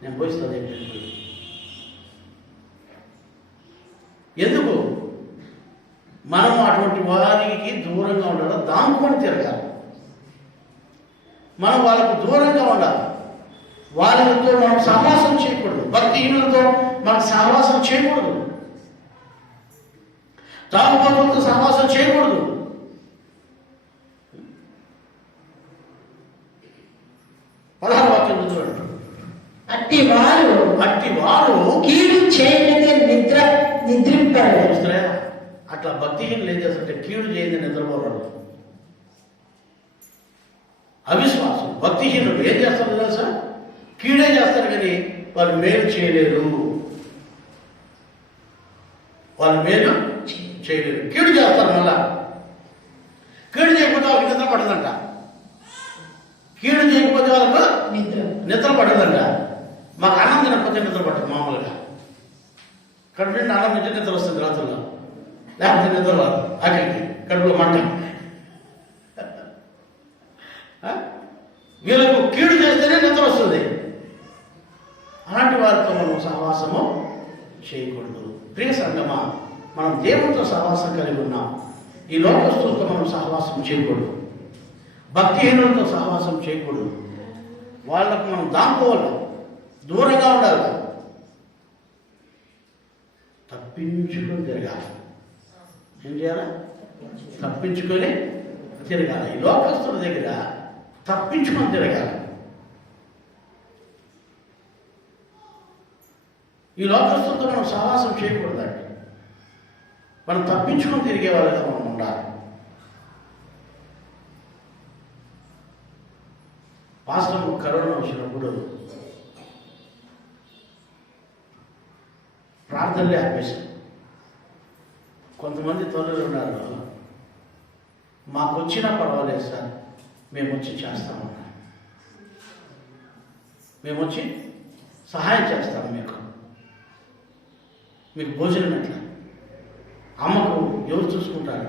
నేను పోయిస్తాను చెప్పి. ఎందుకు మనం అటువంటి వారికి దూరంగా ఉండాలి, దాముకొని తిరగాలి. మనం వాళ్ళకు దూరంగా ఉండాలి. వాళ్ళతో మనం సహవాసం చేయకూడదు, భక్తిహీనులతో మనకు సహవాసం చేయకూడదు, తాగుబోతులతో సహవాసం చేయకూడదు. 16 వాక్యం చదువుతాడు. అట్టి వారు అట్టి వారు కీడు చేయనిదే నిద్రింపరు. చూస్తారా? అట్లా భక్తిహీనులు ఏం చేస్తారంటే కీడు చేయని నిద్రపోరు. అవిశ్వాసం భక్తిహీనులు ఏం చేస్తారు తెలుసా? కీడే చేస్తారు కానీ వాళ్ళు మేలు చేయలేరు. వాళ్ళు మేలు చేయలేరు, కీడు చేస్తారు. మళ్ళా కీడు చేయకపోతే వాళ్ళకి నిద్ర పడదంట. కీడు చేయకపోతే వాళ్ళకు నిద్ర పడదంట. మాకు అన్నం తినకపోతే నిద్ర పట్టదు. మామూలుగా కడుపు నిండి అన్నం తింటే నిద్ర వస్తుంది రాత్రుల్లో, లేకపోతే నిద్ర రాదు. ఆఖరికి కడుపులో మంట. వీళ్ళకు కీడు చేస్తేనే నిద్ర వస్తుంది. అలాంటి వారితో మనం సహవాసము చేయకూడదు. ప్రియ సంగమా, మనం దేవునితో సహవాసం కలిగి ఉన్నాం. ఈ లోకస్తులతో మనం సహవాసం చేయకూడదు. భక్తిహీనులతో సహవాసం చేయకూడదు. వాళ్ళకు మనం దాక్కోవాలి, దూరంగా ఉండాలి, తప్పించుకొని తిరగాలి. ఏం చేయాలి? తప్పించుకొని తిరగాలి. ఈ లోకస్తుల దగ్గర తప్పించుకొని తిరగాలి. ఈ లోకస్తులతో మనం సహవాసం చేయకూడదండి. మనం తప్పించుకొని తిరిగే వాళ్ళగా మనం ఉండాలి. పాస్టర్ కరోనా వచ్చినప్పుడు ప్రార్థనలే ఆపేశారు. కొంతమంది తల్లులు ఉన్నారు, మాకు వచ్చినా పర్వాలేదు సార్, మేము వచ్చి చేస్తామన్నారు. మేము వచ్చి సహాయం చేస్తాము, మీకు భోజనం ఎట్లా, అమ్మకు ఎవరు చూసుకుంటారు,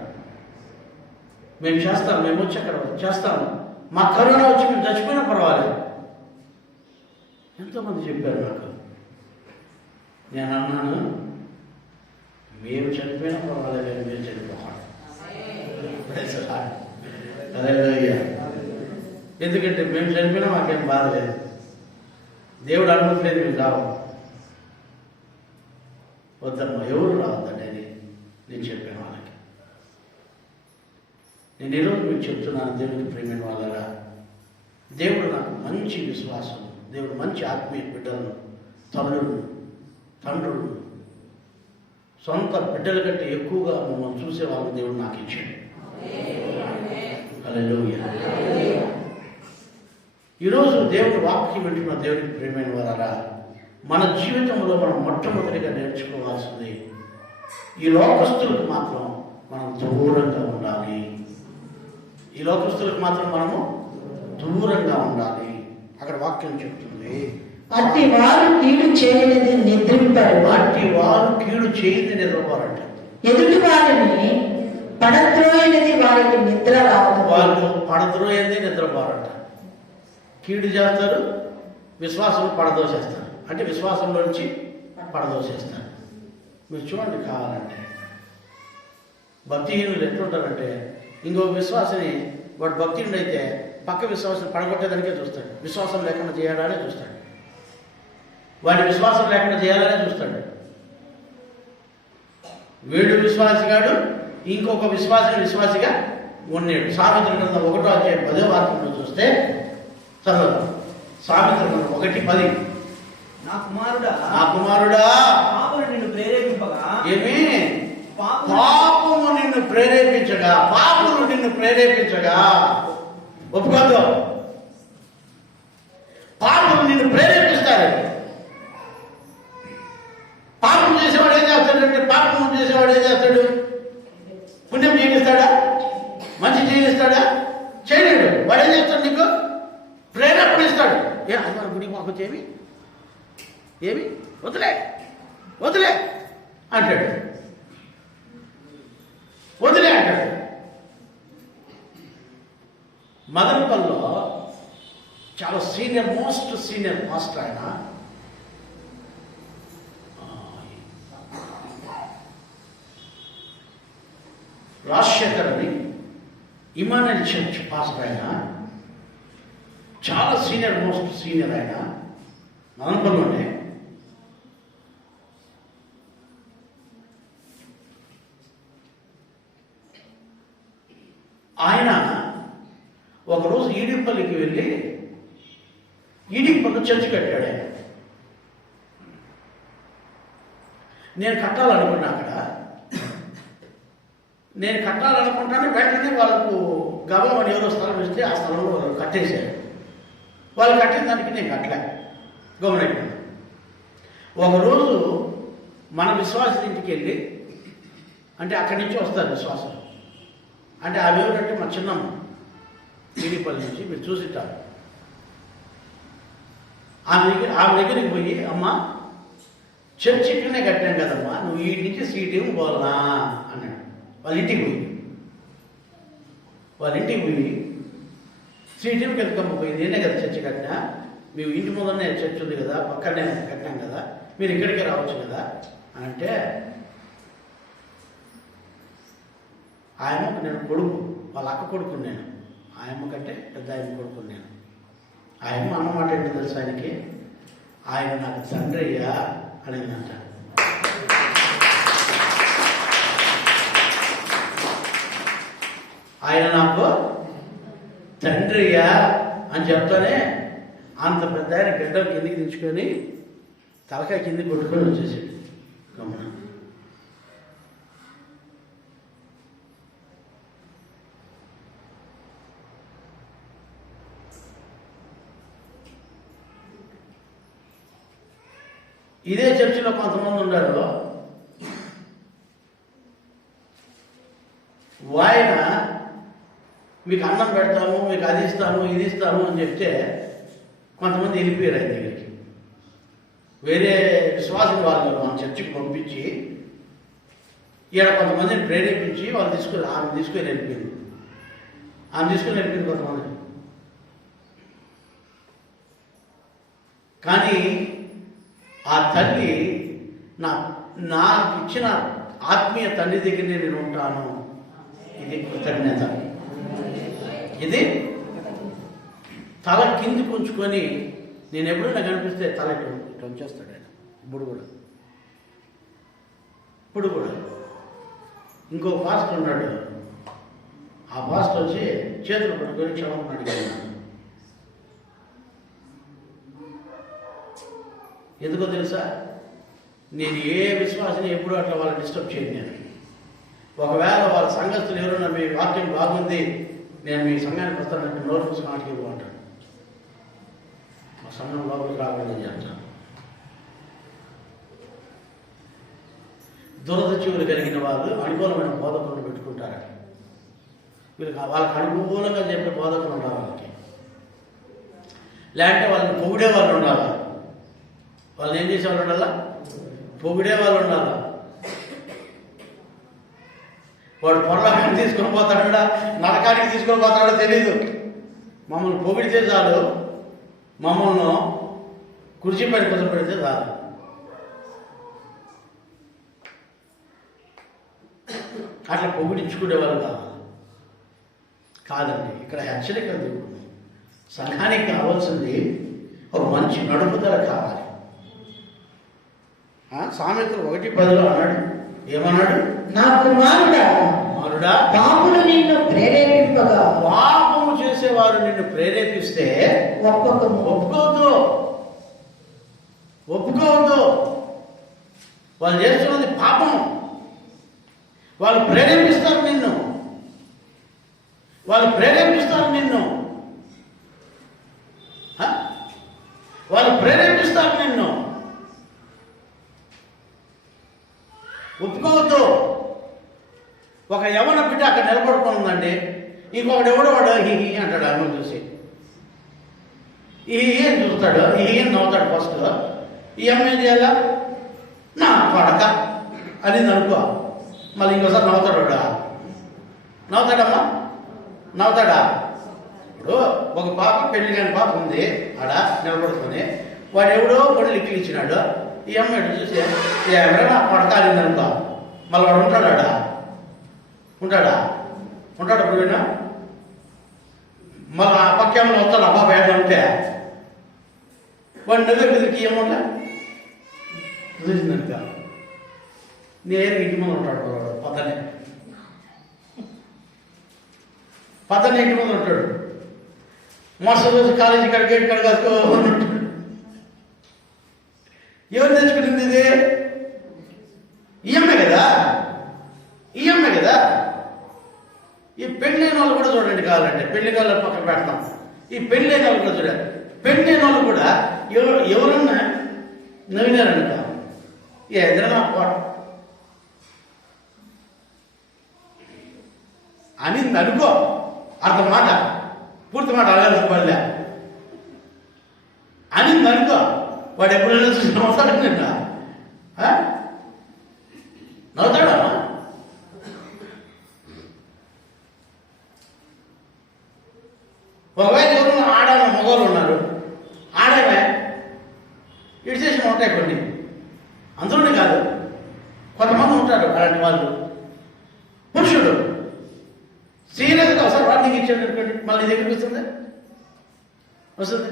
మేము చేస్తాం, మేము వచ్చి అక్కడ చేస్తాము, మా కరోనా వచ్చి మేము చచ్చిపోయినా పర్వాలేదు. ఎంతోమంది చెప్పారు నాకు. నేను అన్నాను, మేము చనిపోయినా పర్వాలేదు, మేము చనిపోవాలి. ఎందుకంటే మేము చనిపోయినా మాకేం బాధ లేదు. దేవుడు అనుమతి లేదు మేము రావు. వద్దమ్మా, ఎవరు రావద్దండి అని నేను చెప్పాను వాళ్ళకి. నేను ఈరోజు మీకు చెప్తున్నాను, దేవుడికి ప్రేమైన వాళ్ళరా, దేవుడు నాకు మంచి విశ్వాసం, దేవుడు మంచి ఆత్మీయ బిడ్డలను, తల్లులను, తండ్రులను, సొంత బిడ్డల కంటే ఎక్కువగా మమ్మల్ని చూసే వాళ్ళని దేవుడు నాకు ఇచ్చాడు. హల్లెలూయా. ఈరోజు దేవుడు వాక్యం వింటున్న దేవుడికి ప్రేమైన వారా, మన జీవితంలో మనం మొట్టమొదటిగా నేర్చుకోవాల్సింది, ఈ లోకస్తులకు మాత్రం మనం దూరంగా ఉండాలి. ఈ లోకస్తులకు మాత్రం మనము దూరంగా ఉండాలి. అక్కడ వాక్యం చెప్తుంది, అట్టి వారు కీడు చేయనిది నిద్రింపరు. అట్టి వారు కీడు చేయని నిద్రపోరంట. ఎదుటి వారిని పడద్రోయనిది వారికి నిద్ర రాదు. వాళ్ళు పడద్రోయేది నిద్రపోరంట. కీడు చేస్తారు, విశ్వాసం పడదోసేస్తారు. అంటే విశ్వాసంలో నుంచి పడదోసేస్తారు. మీరు చూడండి, కావాలంటే భక్తిహీనులు ఎట్లుంటారంటే, ఇంకో విశ్వాసని వాడు భక్తిహీనుడు అయితే పక్క విశ్వాసం పడగొట్టేదానికే చూస్తాడు, విశ్వాసం లేకుండా చేయాలనే చూస్తాడు, వాడి విశ్వాసం లేకుండా చేయాలనే చూస్తాడు. వీడు విశ్వాసిగాడు ఇంకొక విశ్వాసిగా ఉన్నాడు. సామెతల గ్రంథం 1వ అధ్యాయం 10వ వాక్యంలో చూస్తే చదవదు. సామెతల గ్రంథం 1:10, నా కుమారుడా పాపము నిన్ను ప్రేరేపింపగా, ఏమి పాపము నిన్ను ప్రేరేపించగా, పాపులు నిన్ను ప్రేరేపించగా, ఒప్పుకోదు. పాపులు నిన్ను ప్రేరేపిస్తారు. పాపం చేసేవాడు ఏం చేస్తాడంటే, పాపం చేసేవాడు ఏం చేస్తాడు? పుణ్యం చేయనిస్తాడా? మంచి చేయనిస్తాడా? చేయలేడు. వాడు ఏం చేస్తాడు? నీకు ప్రేరేపణ ఇస్తాడు. అది గుడికి మాకు ఏమి వదిలే అంటాడు. వదిలే అంటాడు. మదనపల్లిలో చాలా మోస్ట్ సీనియర్ మాస్టర్ ఆయన. రాజశేఖర్ అని ఇమానుయేల్ చర్చ్ పాస్టర్ ఆయన, చాలా మోస్ట్ సీనియర్ ఆయన, మదనపల్లిలోనే. ఆయన ఒకరోజు ఈడిపల్లికి వెళ్ళి ఈడికి పక్క చర్చి కట్టాడు ఆయన. నేను కట్టాలనుకున్నా అక్కడ. నేను కట్టాలనుకుంటాను, వెంటనే వాళ్ళకు గమనం ఎవరో స్థలం ఇస్తే ఆ స్థలంలో వాళ్ళు కట్టేశారు. వాళ్ళు కట్టిన దానికి నేను కట్టలే, గమనైపోయాను. ఒకరోజు మన విశ్వాసం ఇంటికి వెళ్ళి, అంటే అక్కడి నుంచి వస్తారు విశ్వాసం, అంటే ఆమె ఎవరంటే మా చిన్నమ్మ పీడిపల్లి నుంచి, మీరు చూసిట్టారు. ఆమె దగ్గరికి పోయి, అమ్మ చర్చి ఇక్కడనే కట్టాను కదమ్మా, నువ్వు ఈ నుంచి సీటీఎం పోవాలనా అన్నాడు. వాళ్ళ ఇంటికి పోయి సీటీఎంకి వెళ్తాము పోయి, నేనే కదా చర్చి కట్టినా, మేము ఇంటి ముందరనే చర్చి ఉంది కదా, పక్కనే కట్టినాం కదా, మీరు ఇక్కడికే రావచ్చు కదా అని అంటే, ఆయమ్మకు నేను కొడుకు, వాళ్ళ అక్క కొడుకు నేను, ఆయమ్మ కంటే పెద్ద ఆయన కొడుకు నేను. ఆయమ్మ అన్నమాట ఏంటి తెలుసు ఆయనకి, ఆయన నాకు తండ్రి అయ్యా అనిందంట. ఆయన నాకు తండ్రి అయ్యా అని చెప్తానే అంత పెద్ద ఆయన గడ్డం కిందికి దించుకొని తలకాయ కిందికి కొట్టుకొని వచ్చేసాడు గమన. ఇదే చర్చిలో కొంతమంది ఉన్నారు, ఆయన మీకు అన్నం పెడతాము, మీకు అది ఇస్తాము, ఇది ఇస్తాము అని చెప్తే కొంతమంది వెళ్ళిపోయారు ఆయన దగ్గరికి. వేరే విశ్వాసం వాళ్ళు మన చర్చికి పంపించి ఈడ కొంతమందిని ప్రేరేపించి వాళ్ళు ఆమె తీసుకొని వెళ్ళిపోయింది. కొంతమంది. కానీ ఆ తల్లి నాకు ఇచ్చిన ఆత్మీయ తల్లి దగ్గర నేను ఉంటాను. ఇది కృతజ్ఞత. ఇది తల కింది ఉంచుకొని, నేను ఎప్పుడైనా కనిపిస్తే తల ఇటు ఉంచేస్తాడు ఆయన. ఇప్పుడు కూడా ఇంకో పాస్టర్ ఉన్నాడు, ఆ పాస్టర్ వచ్చి చేతులు పట్టుకొని క్షమం అడిగాడు. ఎందుకో తెలుసా, నేను ఏ విశ్వాసాన్ని ఎప్పుడూ అట్లా వాళ్ళని డిస్టర్బ్ చేయను. నేను ఒకవేళ వాళ్ళ సంఘస్థులు ఎవరైనా మీ వాక్యం బాగుంది, నేను మీ సంఘానికి వస్తానంటే నోరు పుస్తకం ఆటకి ఇవ్వమంటాను. మా సంఘం లోపలికి రావాలని చేస్తాను. దురద చెవులు కలిగిన వాళ్ళు అనుకూలమైన బోధకులను పెట్టుకుంటారు. వాళ్ళకి అనుకూలంగా చెప్పే బోధకులు ఉండాలి వాళ్ళకి. లేదంటే వాళ్ళని పొగిడే వాళ్ళు ఉండాలి. వాళ్ళని ఏం చేసేవాళ్ళు ఉండాలా? పొగిడే వాళ్ళు ఉండాలి. వాడు పొరలాకాన్ని తీసుకొని పోతాడా, నరకానికి తీసుకొని పోతాడో తెలీదు. మమ్మల్ని పొగిడితే చాలు, మమ్మల్ని కుర్చీ పైన కూర్చోబెడితే చాలు. అట్లా పొగిడించుకునేవాళ్ళు కాదండి. ఇక్కడ హెచ్చరిక దేవుడు, సంఘానికి కావాల్సింది ఒక మంచి నడుపుదల కావాలి. సామెతలు 1:10 అన్నాడు, ఏమన్నాడు? నా కుమారుడా, పాపులు నిన్ను ప్రేరేపింపగా, పాపము చేసేవారు నిన్ను ప్రేరేపిస్తే ఒప్పుకోవద్దు. వాళ్ళు చేస్తున్నది పాపం. వాళ్ళు ప్రేరేపిస్తారు నిన్ను. వాళ్ళు ప్రేరేపిస్తారు నిన్ను. ఒప్పుకోవద్దు. ఒక యవన బిడ్డ అక్కడ నిలబడుకొని ఉందండి, ఇంకొకటి ఎవడో వాడు హీ అంటాడు. అమ్మ చూసి ఈ అని చూస్తాడు, ఈ నవ్వుతాడు ఫస్ట్. ఈ అమ్మ ఏం చేయాలా? నా కొడక అని అనుకో, మళ్ళీ ఇంకోసారి నవ్వుతాడు. నవ్వుతాడమ్మా, నవ్వుతాడా? ఇప్పుడు ఒక పాప, పెళ్లి కాని పాప ఉంది ఆడ నిలబడుకొని, వాడు ఎవడో పళ్ళు ఇచ్చినాడు. ఈ అమ్మ ఎటు చూసి ఎవరైనా పడకాలింది అనుకో, మళ్ళీ వాడు ఉంటాడా? ఉంటాడు పోయినా మళ్ళీ ఆ పక్కేమో వస్తాడు. అబ్బా బయట ఉంటే వాడు నువ్వే కుదిరికి ఏమంటా కుదిరిందనుక నేను ఇంటి ముందు ఉంటాడు. వాడు పద్దనే ఇంటి ముందు ఉంటాడు. మరుసటి రోజు కాలేజీ గేట్ కడగ ఎవరు తెచ్చుకునింది ఇది? ఈ అమ్మాయి కదా, ఈ అమ్మాయి కదా. ఈ పెళ్ళైన వాళ్ళు కూడా చూడండి, కావాలంటే పెళ్లి కావాలి పక్కన పెడతాం. ఈ పెళ్ళైన వాళ్ళు కూడా చూడాలి. పెళ్ళైన వాళ్ళు కూడా ఎవరన్నా నవ్వినారనుక ఏదైనా అని అనుకో, అర్ధ మాట పూర్తి మాట అడగాల్సిన పనిలే అని అనుకో. వాడు ఎప్పుడైనా చూసి నవ్వుతాడు, నిన్న నవ్వుతాడా? ఒకవేళ ఎవరు ఆడాలి మగవాళ్ళు ఉన్నారు, ఆడమే ఇటు చేసిన ఉంటాయి కొన్ని, అందరూనే కాదు కొంతమంది ఉంటారు అలాంటి వాళ్ళు. పురుషుడు సీరియస్గా ఒకసారి వార్నింగ్ ఇచ్చాడు అనుకోండి, మళ్ళీ నీ దగ్గరికి వస్తుంది వస్తుంది.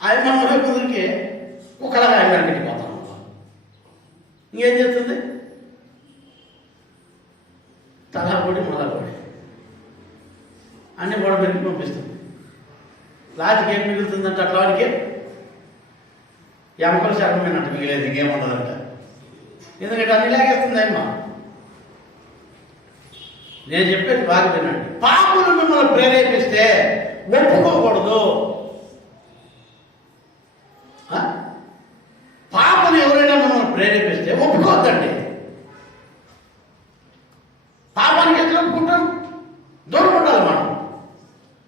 ఆయన మన ఒకే కుదిరికి ఒకలాగా ఆయన ఇంటికి పోతాం. ఇంకేం చేస్తుంది? తలా పొడి మొదల పొడి అన్ని గొడవ పెరిగి పంపిస్తుంది. లాస్ట్కి ఏం మిగులుతుందంటే అట్లా వాడికి ఎమకలు శరణమైనట్టు మిగిలేదు, ఇంకేముండదంట. ఎందుకంటే అన్ని లాగేస్తుంది అమ్మ. నేను చెప్పేది బాగా వినండి. పాపులు మిమ్మల్ని ప్రేరేపిస్తే ఒప్పుకోకూడదు. పాపను ఎవరైనా మిమ్మల్ని ప్రేరేపిస్తే ఒప్పుకోవద్దండి. పాపానికి ఎట్లా ఒప్పుకుంటాం? దూరం ఉండాలి మనం.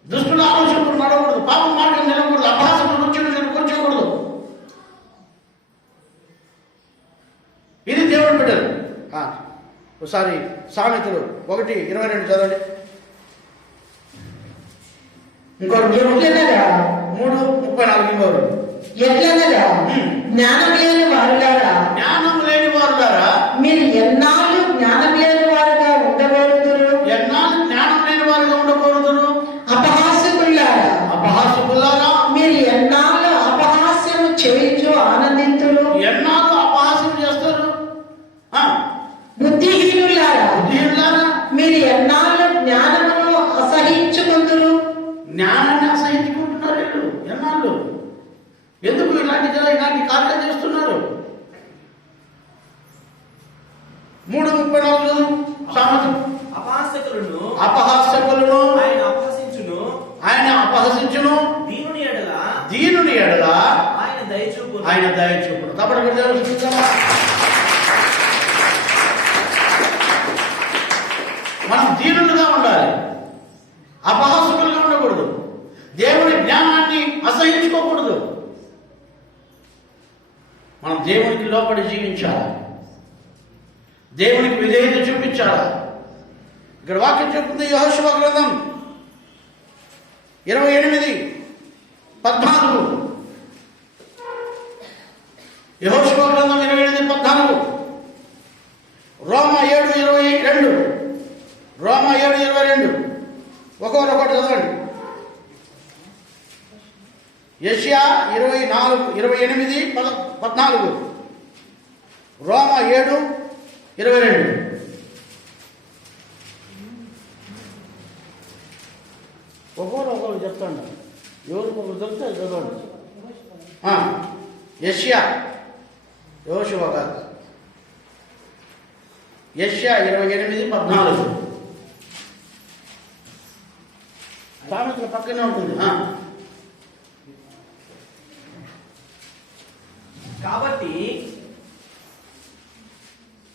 దుష్టుల ఆలోచనలు నడవకూడదు, పాపం మార్గం నిలవకూడదు, అభాసకులు రుచి కూర్చోకూడదు. ఇది దేవుడు బిడ్డలు. ఒకసారి సామెతలు 1:22 చదవండి. ఇంకోటి 3:34 ఇంకోరు. ఎట్లనగా జ్ఞానం లేని వారులారా, జ్ఞానం లేని వారులారా, మీరు ఎన్నాళ్ళు జ్ఞానం లేని వారుగా ఉండకూడదురు. ఎన్నాళ్ళు జ్ఞానం లేని వారుగా ఉండకూడదురు. అపహాసకులారా, అపహాసకులారా, మీరు ఎన్నాళ్ళు అపహాస్యము చేయించు ఆనందింతురు. ఎన్నాళ్ళు అపహాస్యం చేస్తారు. బుద్ధిహీనులారా, బుద్ధిహీనులారా, మీరు ఎన్నాళ్ళు జ్ఞానమును అసహించుకుందురు. జ్ఞానాన్ని అసహించుకుంటున్నారు వీళ్ళు. ఎన్నాళ్ళు? ఎందుకు ఇలాంటి కార్యాలు చేస్తున్నారు? 3:34 సామెత. అపహాస్యకులను ఆయన అపహసించును, దీనుని ఎడల ఆయన దయచూపును. తప్పటి మనం దీనులుగా ఉండాలి, అపహాసకులుగా ఉండకూడదు. దేవుని జ్ఞానాన్ని అసహించుకోకూడదు. మనం దేవునికి లోపడి జీవించాలి, దేవునికి విధేయత చూపించాలి. ఇక్కడ వాక్యం చెప్తుంది యెహోషువ గ్రంథం 28:14. యెహోషువ గ్రంథం 28:14. రోమా 7:22. రోమా 7:22. ఒకటి చదవండి. యెషయా 28:14. రోమా 7:22. ఒకరు చెప్తాను, ఎవరికి ఒకరు చెప్తే చదవండి. యెషయా, యెహోషువ కాదు, యెషయా 28:14. సామెతల పక్కనే ఉంటుంది.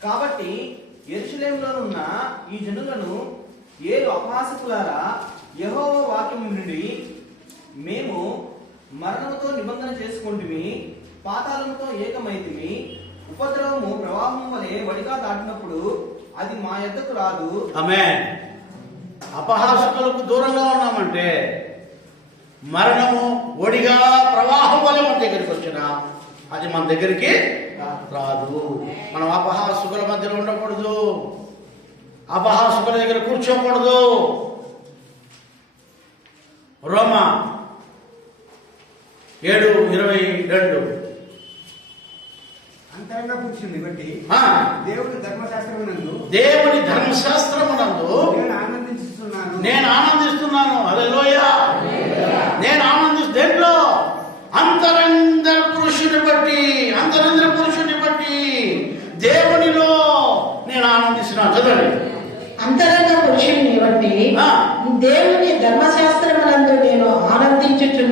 కాబట్టి యెరూషలేములోనున్న ఈ జనులను ఏడు అపహాసకులారా, యెహోవా వాక్యము నుండి మేము మరణముతో నిబంధన చేసుకుంటుమి, పాతాళముతో ఏకమైతిమి. ఉపద్రవము ప్రవాహం వలె వడిగా దాటినప్పుడు అది మా యొద్దకు రాదు. ఆమేన్. అపహాసకులకు దూరంగా ఉన్నామంటే మరణము ఒడిగా ప్రవాహం వలె మన దగ్గరికి వచ్చినా అది మన దగ్గరికి రాదు. మనం అపహాసకుల మధ్యలో ఉండకూడదు, అపహాసకుల దగ్గర కూర్చోకూడదు. రోమా 7:22. అంతరంగ పురుషుని బట్టి దేవుని ధర్మశాస్త్రమునందు నేను ఆనందిస్తున్నాను. హల్లెలూయా. నేను ఆనందిస్తు దేంట్లో? అంతరంగ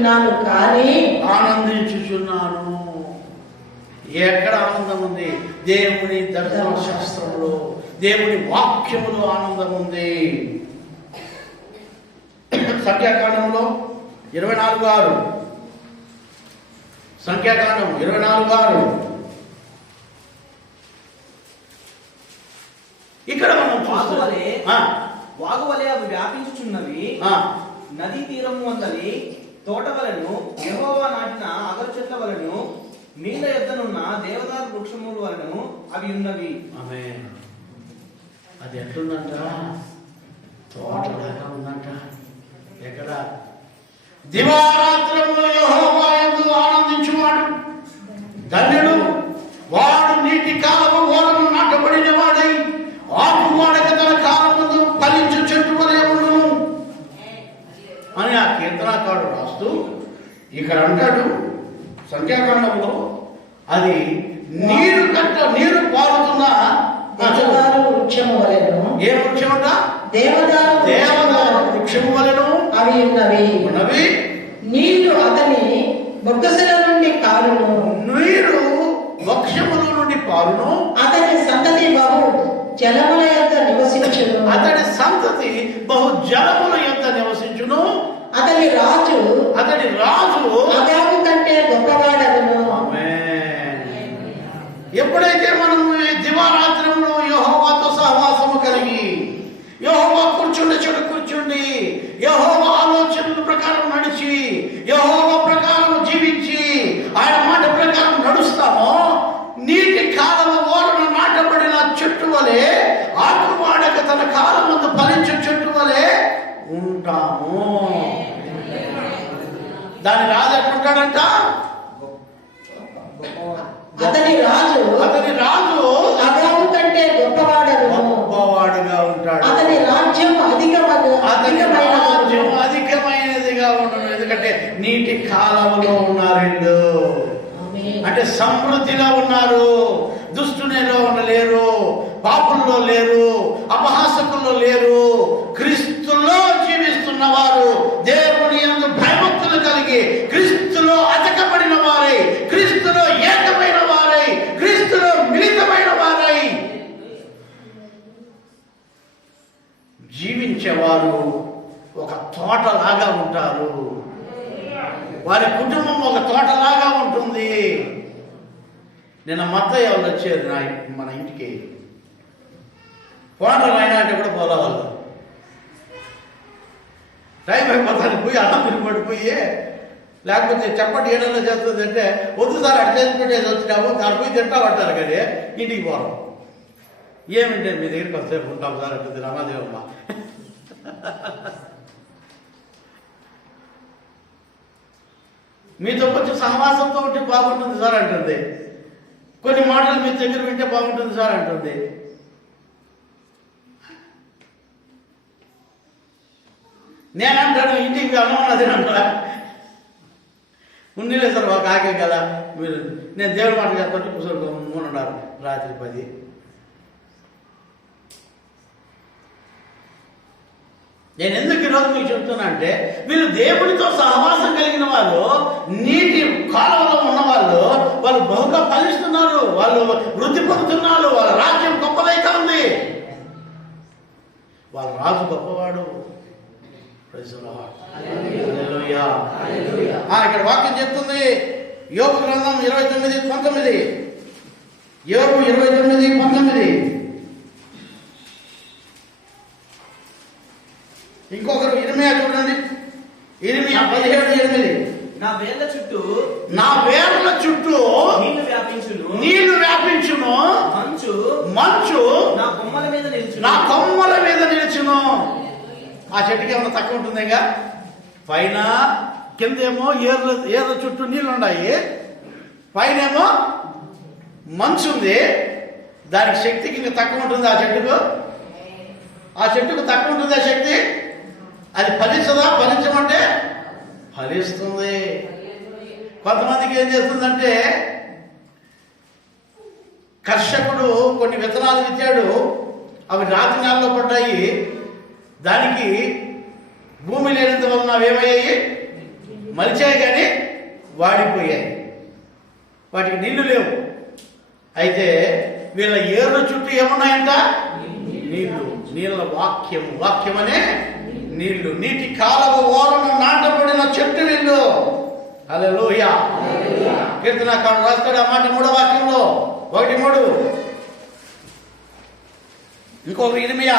ఆనందించుచున్నాను కానీ ఆనందించుచున్నాను. ఎక్కడ ఆనందం ఉంది? దేవుని ధర్మశాస్త్రంలో, దేవుని వాక్యములో ఆనందం ఉంది. సంఖ్యాకాండంలో 24:6, సంఖ్యాకాండం 24:6. ఇక్కడ మనం చూస్తే వాగువలే అవి వ్యాపించుచున్నవి. నదీ తీరము వందలి తోట వలను, యెహోవా నాటిన అగరు చెట్ల వలను, నీళ్ళ ఎద్దనున్న దేవదారు వృక్షముల వలను అవి ఉన్నవి. ఆమేన్. అది ఎట్లుందంట? తోటలాగా ఉందంట. ఎక్కడ? దివారాత్రములు యెహోవా యందు ఆనందించువాడు ధన్యుడు, వాడు నీటి కాలము ఓరను నాటబడిన వాడై ఆకు వాడక తన కాలముందు ఫలించు చెట్టు వలె ఉండును అని ఆ కీర్తనాకారుడు రాస్తూ ఇక్కడ అంటాడు సంఖ్యాకాండంలో, అది నీరు పారుతున్న దేవదారు వృక్షము వలెను. ఏ వృక్షం అంట? దేవదారు వృక్షము వలెను అవి ఉన్నవి. నీళ్లు అతని బొగ్గసల నుండి కారును. నీరు వృక్షముల నుండి పారును. అతని సంతతి బహు జలముల యొద్ద నివసించును. అతడి సంతతి బహు జలముల యొద్ద నివసించును. అతని రాజు అగాగు కంటే గొప్పవాడగును. ఎప్పుడైతే మనం దివారాత్రంలో యెహోవాతో సహవాసము కలిగి, యెహోవా కూర్చుండి చెడు కూర్చుండి, యెహోవా ఆలోచనల ప్రకారం నడిచి, యెహోవా ప్రకారం జీవించి, ఆయన మాట ప్రకారం నడుస్తామో, నీటి కాలము ఓరన నాటబడిన చెట్టు వలె, ఆకు వాడక తన కాలం ముందు ఫలించే చెట్టు వలె ఉంటాము. దాని రాజు ఎట్లుంటాడంట? అతని రాజు అగాగు కంటే గొప్పవాడుగా ఉంటాడు. అతని రాజ్యం అధికమైనదిగా ఉండను. ఎందుకంటే నీటి కాలంలో ఉన్నారు. అంటే సమృద్ధిలో ఉన్నారు. దుష్టునిలో ఉండలేరు, పాపుల్లో లేరు, అపహాసకుల్లో లేరు. క్రీస్తులో జీవిస్తున్న వారు, దేవుని యందు భయభక్తులు కలిగి, క్రీస్తులో అతకబడిన వారై, క్రీస్తులో ఏకమైన వారై, క్రీస్తులో మిళితమైన వారై జీవించేవారు ఒక తోటలాగా ఉంటారు. వారి కుటుంబం ఒక తోటలాగా ఉంటుంది. నిన్న మత్తయ్య వాళ్ళు వచ్చారు మన ఇంటికి. పోండ్ర నాయన అంటే కూడా పోలా వాళ్ళు. టైం అయిపోతాను పోయి అన్నం పడిపోయి, లేకపోతే చెప్పండి ఏడన్నా చేస్తుంది అంటే, వద్దు సార్ అటు చేసి పెట్టేది వచ్చినాము, దాని పోయి తింటా పట్టారు కానీ ఇంటికి పోవడం. ఏమిటంటే మీ దగ్గరికి వస్తే ఉంటాం సార్ అంటుంది రమాదేవమ్మ. మీతో కొంచెం సహవాసంతో ఉంటే బాగుంటుంది సార్ అంటుంది. కొన్ని మాటలు మీ దగ్గర వింటే బాగుంటుంది సార్ అంటుంది. నేనంటాను ఇంటికి అన్నం అదేనంటా ఉన్నీలే సార్ ఒక ఆకే కదా మీరు. నేను దేవుడి మాట చెప్తుంటే కూర్చొని ఉన్నారు రాత్రి 10. నేను ఎందుకు ఈరోజు మీకు చెప్తున్నా అంటే, వీళ్ళు దేవుడితో సహవాసం కలిగిన వాళ్ళు, నీటి కాలంలో ఉన్నవాళ్ళు, వాళ్ళు బహుగా ఫలిస్తున్నారు, వాళ్ళు వృద్ధి పొందుతున్నారు, వాళ్ళ రాజ్యం గొప్పదైతే ఉంది, వాళ్ళ రాజు గొప్పవాడు. ఇక్కడ వాక్యం చెప్తుంది, యోబు గ్రంథం 29:19. యోబు 29:19. ఇంకొకరు ఇర్మియా చూడండి, ఇర్మియా 17:8. నా వేర్ల చుట్టూ నీళ్లు వ్యాపించును, మంచు నా కొమ్మల మీద నిలుచును. ఆ చెట్టుకి ఏమన్నా తక్కువ ఉంటుందిగా? పైన కిందేమో ఏర్ల చుట్టూ నీళ్ళు ఉన్నాయి, పైనేమో మంచు ఉంది. దానికి శక్తికి ఇంకా తక్కువ ఉంటుంది. ఆ చెట్టుకు తక్కువ ఉంటుంది ఆ శక్తి. అది ఫలించదా? ఫలించమంటే ఫలిస్తుంది. కొంతమందికి ఏం చేస్తుందంటే, కర్షకుడు కొన్ని విత్తనాలు విత్తాడు, అవి రాతి నేలలో పడ్డాయి. దానికి భూమి లేనంత వలన అవేమయ్యాయి? మలిచాయి కానీ వాడిపోయాయి, వాటికి నీళ్లు లేవు. అయితే వీళ్ళ ఏర్ల చుట్టూ ఏమున్నాయంట? నీళ్లు. నీళ్ళ వాక్యం అనే నీళ్లు. నీటి కాలవ ఓరన నాటబడిన చెట్టు వీళ్ళు. హల్లెలూయా. కీర్తనకారుడు రాస్తాడు ఆ మాట 3వ వాక్యంలో 1:3. ఇంకొక ఇర్మియా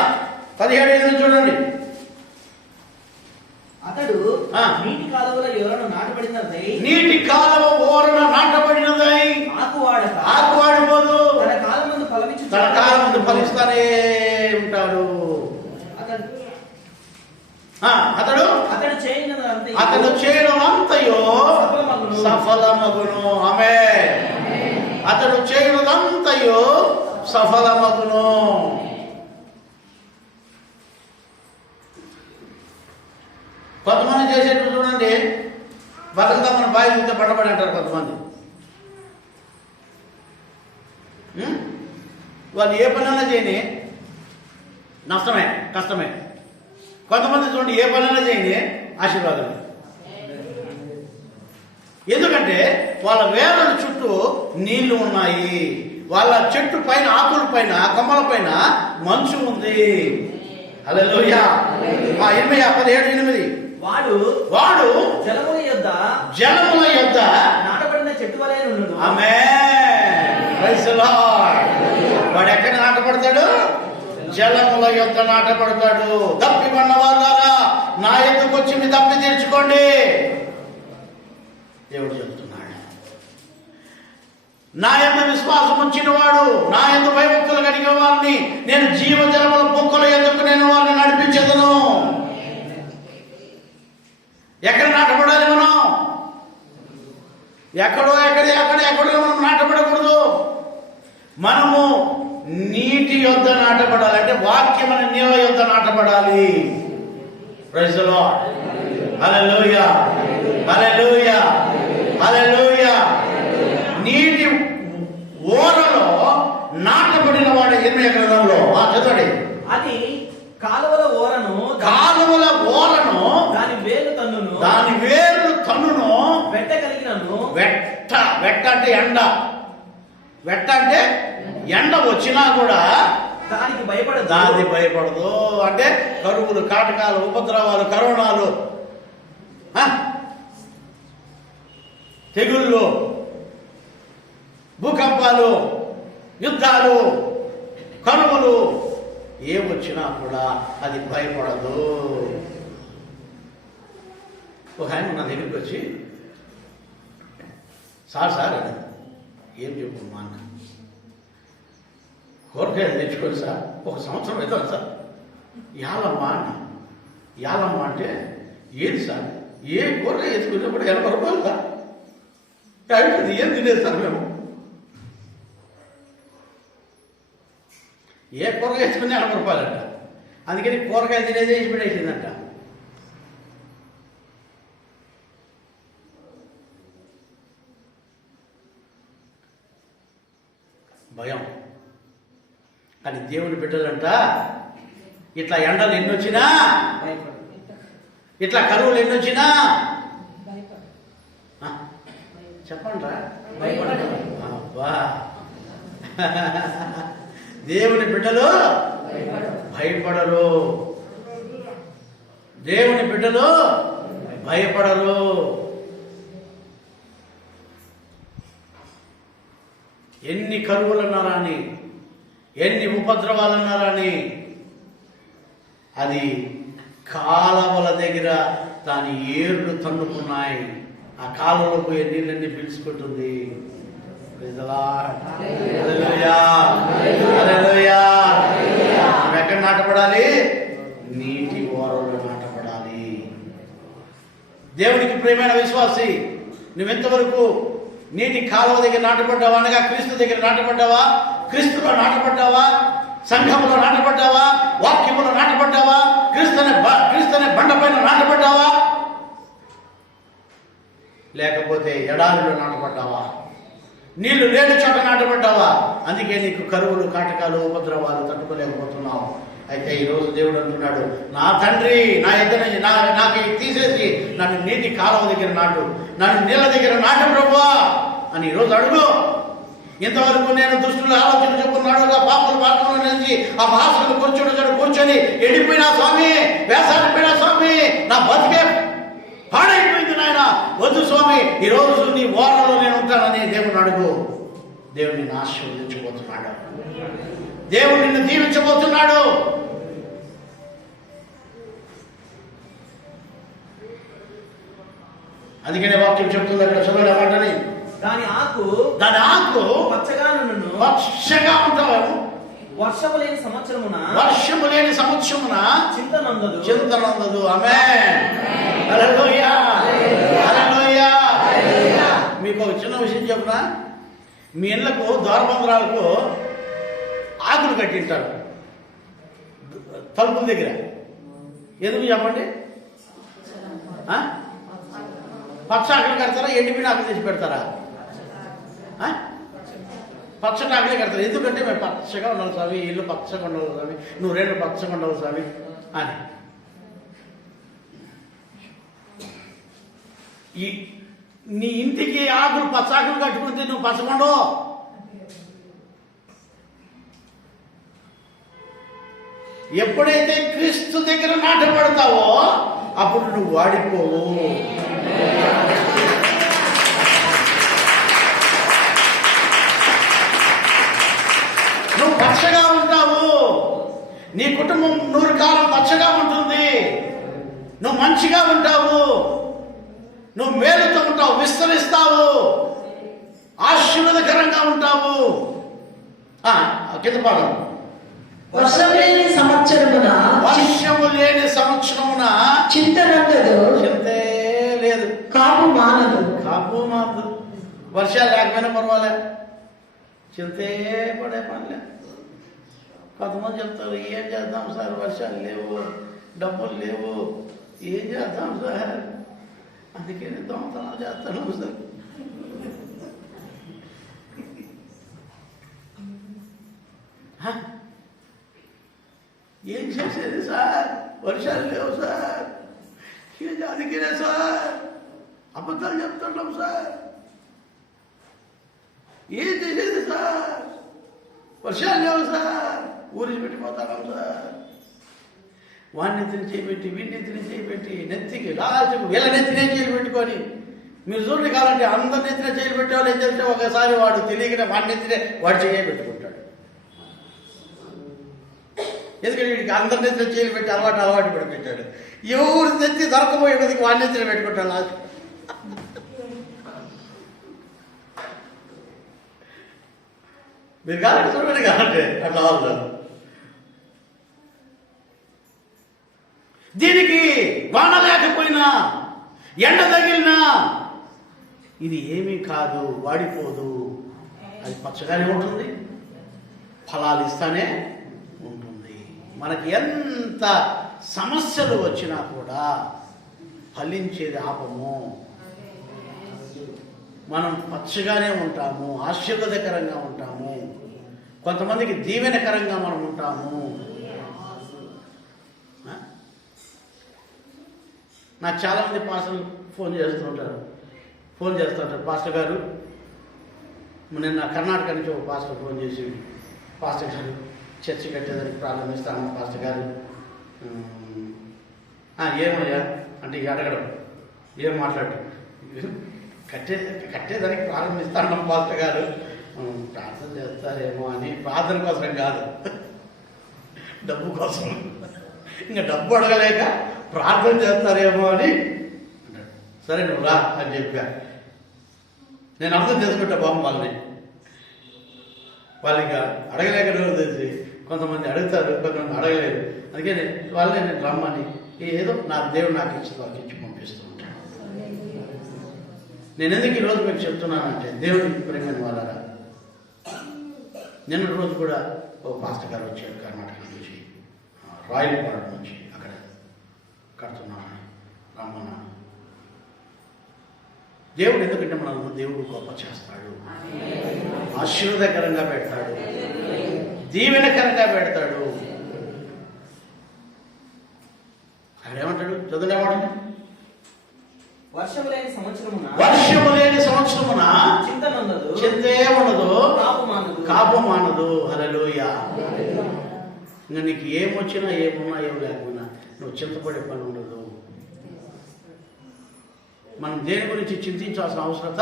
17:8 చూడండి. అతడు నీటి కాలువల ఎవరను నాటబడినదై, నీటి కాలువ ఓరన నాటబడినదై ఆకువాడిపోదు, తన కాలమందు ఫలమిచ్చు, తన కాలమందు ఫలిస్తానే ఉంటాడు. అతడు చేయడంతయో సఫలమగును. ఆమేన్. అతడు చేయడంతయో సఫలమగును. కొంతమంది చేసేట్టు చూడండి, బతుకుతా మన బాయి చూస్తే పడబడి అంటారు కొంతమంది. వాళ్ళు ఏ పనైనా చేయని నష్టమే, కష్టమే. కొంతమంది చూడండి ఏ పనైనా చేయని ఆశీర్వాదమే. ఎందుకంటే వాళ్ళ వేర్ల చుట్టూ నీళ్లు ఉన్నాయి, వాళ్ళ చెట్టు పైన ఆకుల పైన కొమ్మల పైన మంచు ఉంది. హల్లెలూయా. ఇర్మియా 17:8. వాడు జలముల యొద్ద నాటబడిన చెట్టు వలె నుండును. ఆమేన్. Praise the lord. వాడు ఎక్కడ నాటపడతాడు? జలముల యొద్ద నాటపడతాడు. దప్పి పడిన వాళ్ళారా నా యొద్దకు వచ్చి మీ దప్పి తీర్చుకోండి. దేవుడు చెప్తున్నాడు, నా యందు విశ్వాసం ఉంచిన వాడు, నా యందు భయభక్తులు కలిగిన వారిని నేను జీవజలముల బొక్కల యొద్దకు నేను వారిని నడిపించేదను. ఎక్కడ నాటపడాలి మనం? ఎక్కడో మనం నాటపడకూడదు. మనము నీటి యొద్ద నాటపడాలి. అంటే వాక్యం అనే నీళ్ళ యొద్ద నాటపడాలి. Praise the lord. Hallelujah, hallelujah, hallelujah. నీటి ఓరలో నాటబడిన వాడు ఇర్మియా గ్రంథంలో చదవండి. అది కాలువల ఓరను దాని వేర్లు తన్నును. వెట్ట కలిగినను. వెట్ట అంటే ఎండ. వెట్ట అంటే ఎండ వచ్చినా కూడా దానికి భయపడదు. అంటే కరువులు, కాటకాలు, ఉపద్రవాలు, కరోనాలు, తెగుళ్ళు, భూకంపాలు, యుద్ధాలు, కరువులు ఏమొచ్చినా కూడా అది భయపడదు. ఒక ఆయన నా దగ్గరికి వచ్చి, సార్ ఏం చెప్పు మా అన్న, కూరగాయలు తెచ్చుకోండి సార్, 1 సంవత్సరం అవుతుంది సార్. యాలమ్మ అన్న. యాలమ్మ అంటే ఏది సార్? ఏ కూరగాయ ఎత్తుకున్నప్పుడు 80 రూపాయలు సార్. అయిపోయింది, ఏం తినేది సార్ మేము? ఏ కూరగాయ ఎత్తుకుని 80 రూపాయలంట. అందుకని కూరగాయ తినేదే వేసిపెట్టేసిందంట. భయం. కానీ దేవుని బిడ్డలంట ఇట్లా ఎండలు ఎన్నొచ్చినా, ఇట్లా కరువులు ఎన్నొచ్చినా చెప్పండి రా, అబ్బా, దేవుని బిడ్డలు భయపడరు. దేవుని బిడ్డలు భయపడరు. ఎన్ని కరువులన్నారని, ఎన్ని ఉపద్రవాలన్నారని, అది కాలవల దగ్గర దాని ఏర్లు తన్నుకున్నాయి. ఆ కాలంలో పోయే నీళ్ళన్నీ పిలుచుకుంటుంది. ఎక్కడ నాటపడాలి? నీటి ఓరలో నాటపడాలి. దేవునికి ప్రియమైన విశ్వాసి, నువ్వెంతవరకు నీటి కాలువ దగ్గర నాటపడ్డావా? అనగా క్రీస్తు దగ్గర నాటపడ్డావా? క్రీస్తులో నాటపడ్డావా? సంఘంలో నాటపడ్డావా? వాక్యములో నాటపడ్డావా? క్రీస్తునే బండపైన నాటపడ్డావా? లేకపోతే ఎడారిలో నాటపడ్డావా? నీళ్లు లేని చోట నాటపడ్డావా? అందుకే నీకు కరువులు, కాటకాలు, ఉపద్రవాలు తట్టుకోలేకపోతున్నావు. అయితే ఈరోజు దేవుడు అంటున్నాడు, నా తండ్రి నా ఇద్దరు నాకు తీసేసి నన్ను నీటి కాలువ దగ్గర నాటు, నన్ను నీళ్ళ దగ్గర నాటు ప్రభువా అని ఈరోజు అడుగు. ఇంతవరకు నేను దుష్టుల ఆలోచన చెప్పుకున్నాడుగా పాపల మార్గంలో నిలిచి ఆ భాషను కూర్చొని ఎండిపోయినా స్వామి, వేసాడిపోయినా స్వామి, నా బతికే పాడైపోయింది నాయన, వద్దు స్వామి, ఈరోజు నీ ఓరలో నేను ఉంటానని దేవుని అడుగు. దేవుడు నిన్ను ఆశీర్వదించబోతున్నాడు, దేవుడు నిన్ను దీవించబోతున్నాడు. అందుకనే వాక్యం చెప్తుంది అక్కడ చదవడం మాటని, దాని ఆకు పచ్చగా ఉంటావు. వర్షము లేని సంవత్సరమున చింతనందదు. ఆమేన్. హల్లెలూయా. హల్లెలూయా. మీకు ఒక చిన్న విషయం చెప్పునా, మీ ఇళ్లకు ద్వారబంధరాలకు ఆకులు కట్టింటారు తలుపుల దగ్గర. ఎందుకు చెప్పండి? పచ్చ ఆకులు కడతారా, ఎండిపోయిన ఆకులు తెచ్చి పెడతారా? పచ్చటి ఆకులే కడతారు. ఎందుకంటే మేము పచ్చగా ఉండాలి స్వామి, ఇల్లు పచ్చగా ఉండాలి స్వామి, నువ్వు రెండు పచ్చగా ఉండాలి స్వామి అని. నీ ఇంటికి ఆకులు పచ్చాకులు కట్టుకుంటే నువ్వు పచ్చకుండవు. ఎప్పుడైతే క్రీస్తు దగ్గర నాటపడతావో అప్పుడు నువ్వు వాడిపోవు. నువ్వు పచ్చగా ఉంటావు, నీ కుటుంబం 100 కాలం పచ్చగా ఉంటుంది, నువ్వు మంచిగా ఉంటావు, నువ్వు మేలుతో ఉంటావు, విస్తరిస్తావు, ఆశీర్వాదకరంగా ఉంటావు. కింద పాదం, వర్షము లేని సంవత్సరమున చింతనందదు, చింతే లేదు, కాపు మానదు. వర్షాలు లేకపోయినా పర్వాలే, చింతే పడే పనిలే. కొంతమంది చెప్తారు, ఏం చేద్దాం సార్, వర్షాలు లేవు, డబ్బులు లేవు, ఏం చేద్దాం సార్, అందుకే నేను దొంగతనాలు చేస్తాను సార్. ఏం చేసేది సార్, వర్షాలు లేవు సార్, అందుకేనే సార్ అబద్ధాలు చెప్తున్నాం సార్. ఏం చేసేది సార్, వర్షాలు లేవు సార్, ఊరి పెట్టిపోతాం సార్. వాణ్ణెత్తిని చేపెట్టి వీణ్ణెత్తిని చేపెట్టి నెత్తికి లాల్చకు వీళ్ళ నెత్తినే చేయలు పెట్టుకొని మీరు చూడండి. కావాలంటే అందరి నెత్తిన చేయలు పెట్టేవాళ్ళు ఏం చేస్తే ఒకసారి వాడు తెలియకనే వాణ్ణెత్తినే వాడు చేయ పెట్టుకుంటాడు. ఎందుకంటే వీడికి అందరి నెత్తిన చేయలు పెట్టి అలవాటు పడిపెట్టాడు. ఎవరు నెత్తి దొరకపోయే కొద్దికి వాణ్ణెత్తిన పెట్టుకుంటాడు లాస్ట్. మీరు కాదంటే చూడండి, కాదంటే అట్లా వాళ్ళు. దీనికి వాన లేకపోయినా ఎండ తగిలినా ఇది ఏమీ కాదు, వాడిపోదు, అది పచ్చగానే ఉంటుంది, ఫలాలు ఇస్తానే ఉంటుంది. మనకి ఎంత సమస్యలు వచ్చినా కూడా ఫలించేది ఆపము. మనం పచ్చగానే ఉంటాము, ఆశీర్వాదకరంగా ఉంటాము, కొంతమందికి దీవెనకరంగా మనం ఉంటాము. నాకు చాలామంది పాస్టర్లు ఫోన్ చేస్తుంటారు, పాస్టర్ గారు, నిన్న కర్ణాటక నుంచి ఒక పాస్టర్ ఫోన్ చేసి, పాస్టర్ గారు చర్చి కట్టేదానికి ప్రారంభిస్తాను పాస్టర్ గారు. ఏమయ్యా అంటే అడగడం, ఏం మాట్లాడటం, కట్టేదానికి ప్రారంభిస్తాను పాస్టర్ గారు, ప్రార్థన చేస్తారేమో అని. ప్రార్థన కోసం కాదు, డబ్బు కోసం. ఇంకా డబ్బు అడగలేక ప్రార్థన చేస్తారేమో అని అంటాడు. సరే నువ్వు రా అని చెప్పా. నేను అర్థం చేసుకుంటా బాబు వాళ్ళని ఇంకా అడగలేక తెలిసి కొంతమంది అడుగుతారు, కొంతమంది అడగలేదు. అందుకే వాళ్ళని నేను రమ్మని ఏదో నా దేవుడు నాకు ఇచ్చి వాళ్ళకి ఇచ్చి పంపిస్తూ ఉంటాను. నేను ఎందుకు ఈరోజు మీకు చెప్తున్నానంటే, దేవుడికి ప్రేమైన వాళ్ళరా, నిన్న రోజు కూడా ఓ పాస్టర్ గారు వచ్చారు కర్ణాటక నుంచి, రాయలపాడు నుంచి, అక్కడ కడుతున్నాను రమ్మన్నాను. దేవుడు ఎందుకంటే మనల్ని దేవుడు గొప్ప చేస్తాడు, ఆశీర్వాదకరంగా పెడతాడు, దీవెనకరంగా పెడతాడు. ఆడేమంటాడు? చదువు ఏమంటాడు? వర్షము లేని సంవత్సరమున చింత నందదు, చింతే ఉండదు, కాపు మానదు. హల్లెలూయా. ఇంకా నీకు ఏమొచ్చినా ఏమున్నా ఏం లేకున్నా నువ్వు చింతపడే పని ఉండదు. మనం దేని గురించి చింతించాల్సిన అవసరత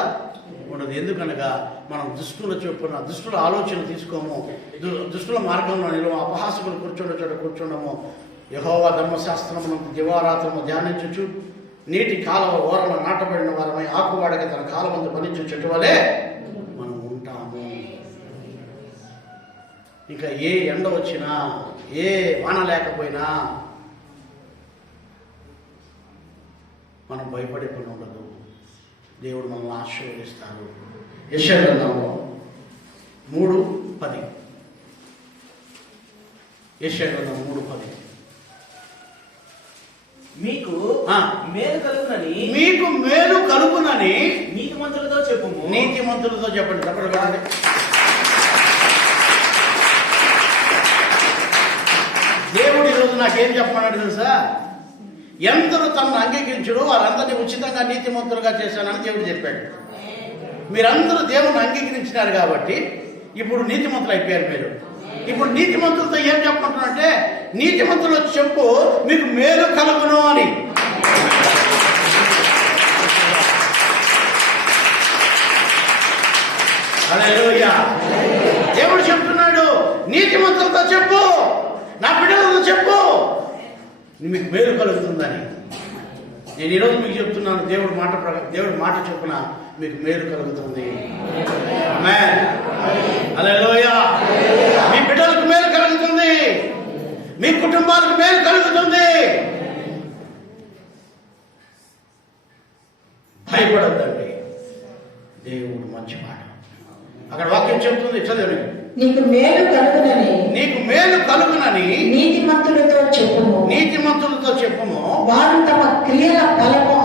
ఉండదు. ఎందుకనగా మనం దుష్టుల చొప్పున దుష్టుల ఆలోచన తీసుకోము, దుష్టుల మార్గంలో నిలవ, అపహాసకులు కూర్చుండే చోట కూర్చుండము. యెహోవా ధర్మశాస్త్రమును దివారాత్రము ధ్యానించుచు నీటి కాలవ ఓరల నాటబడిన వారమై ఆకువాడక తన కాలమందు ఫలించు చెట్టు వలె మనం ఉంటాము. ఇంకా ఏ ఎండ వచ్చినా ఏ వాన లేకపోయినా మనం భయపడే పని ఉండదు. దేవుడు మనల్ని ఆశీర్వదిస్తాడు. యెషయా గ్రంథంలో 3:10. యెషయా గ్రంథం 3:10. మీకు మేలు కలుగునని నీతిమంతులతో చెప్పుము. నీతిమంతులతో చెప్పండి. చెప్పండి. దేవుడు ఈరోజు నాకేం చెప్పమన్నాడు తెలుసా? ఎందరూ తనను అంగీకరించరు వారందరినీ ఉచితంగా నీతిమంతులుగా చేశానని దేవుడు చెప్పాడు. మీరందరూ దేవుని అంగీకరించినారు కాబట్టి ఇప్పుడు నీతిమంతులు అయిపోయారు. మీరు ఇప్పుడు నీతిమంతులతో ఏం చెప్పమంటున్నారంటే, నీతిమంతులు చెప్పు మీకు మేలు కలుగును అని. హల్లెలూయా. దేవుడు చెప్తున్నాడు, నీతిమంతులతో చెప్పు, నా బిడ్డలతో చెప్పు మీకు మేలు కలుగుతుందని. నేను ఈరోజు మీకు చెప్తున్నాను, దేవుడి మాట చొప్పున మీకు మేలు కలుగుతుంది. ఆమేన్. హల్లెలూయా. మీ బిడ్డలకు మేలు కలుగుతుంది, మీ కుటుంబాలకు మేలు కలుగుతుంది. భయపడద్దండి. దేవుడు మంచి మాట. అక్కడ వాక్యం చెప్తుంది, చదివండి. నీకు మేలు కలుగునని నీతిమంతులతో చెప్పుము. వారు తమ క్రియల ఫలము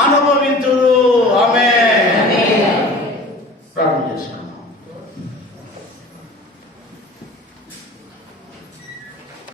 అనుభవింతురు.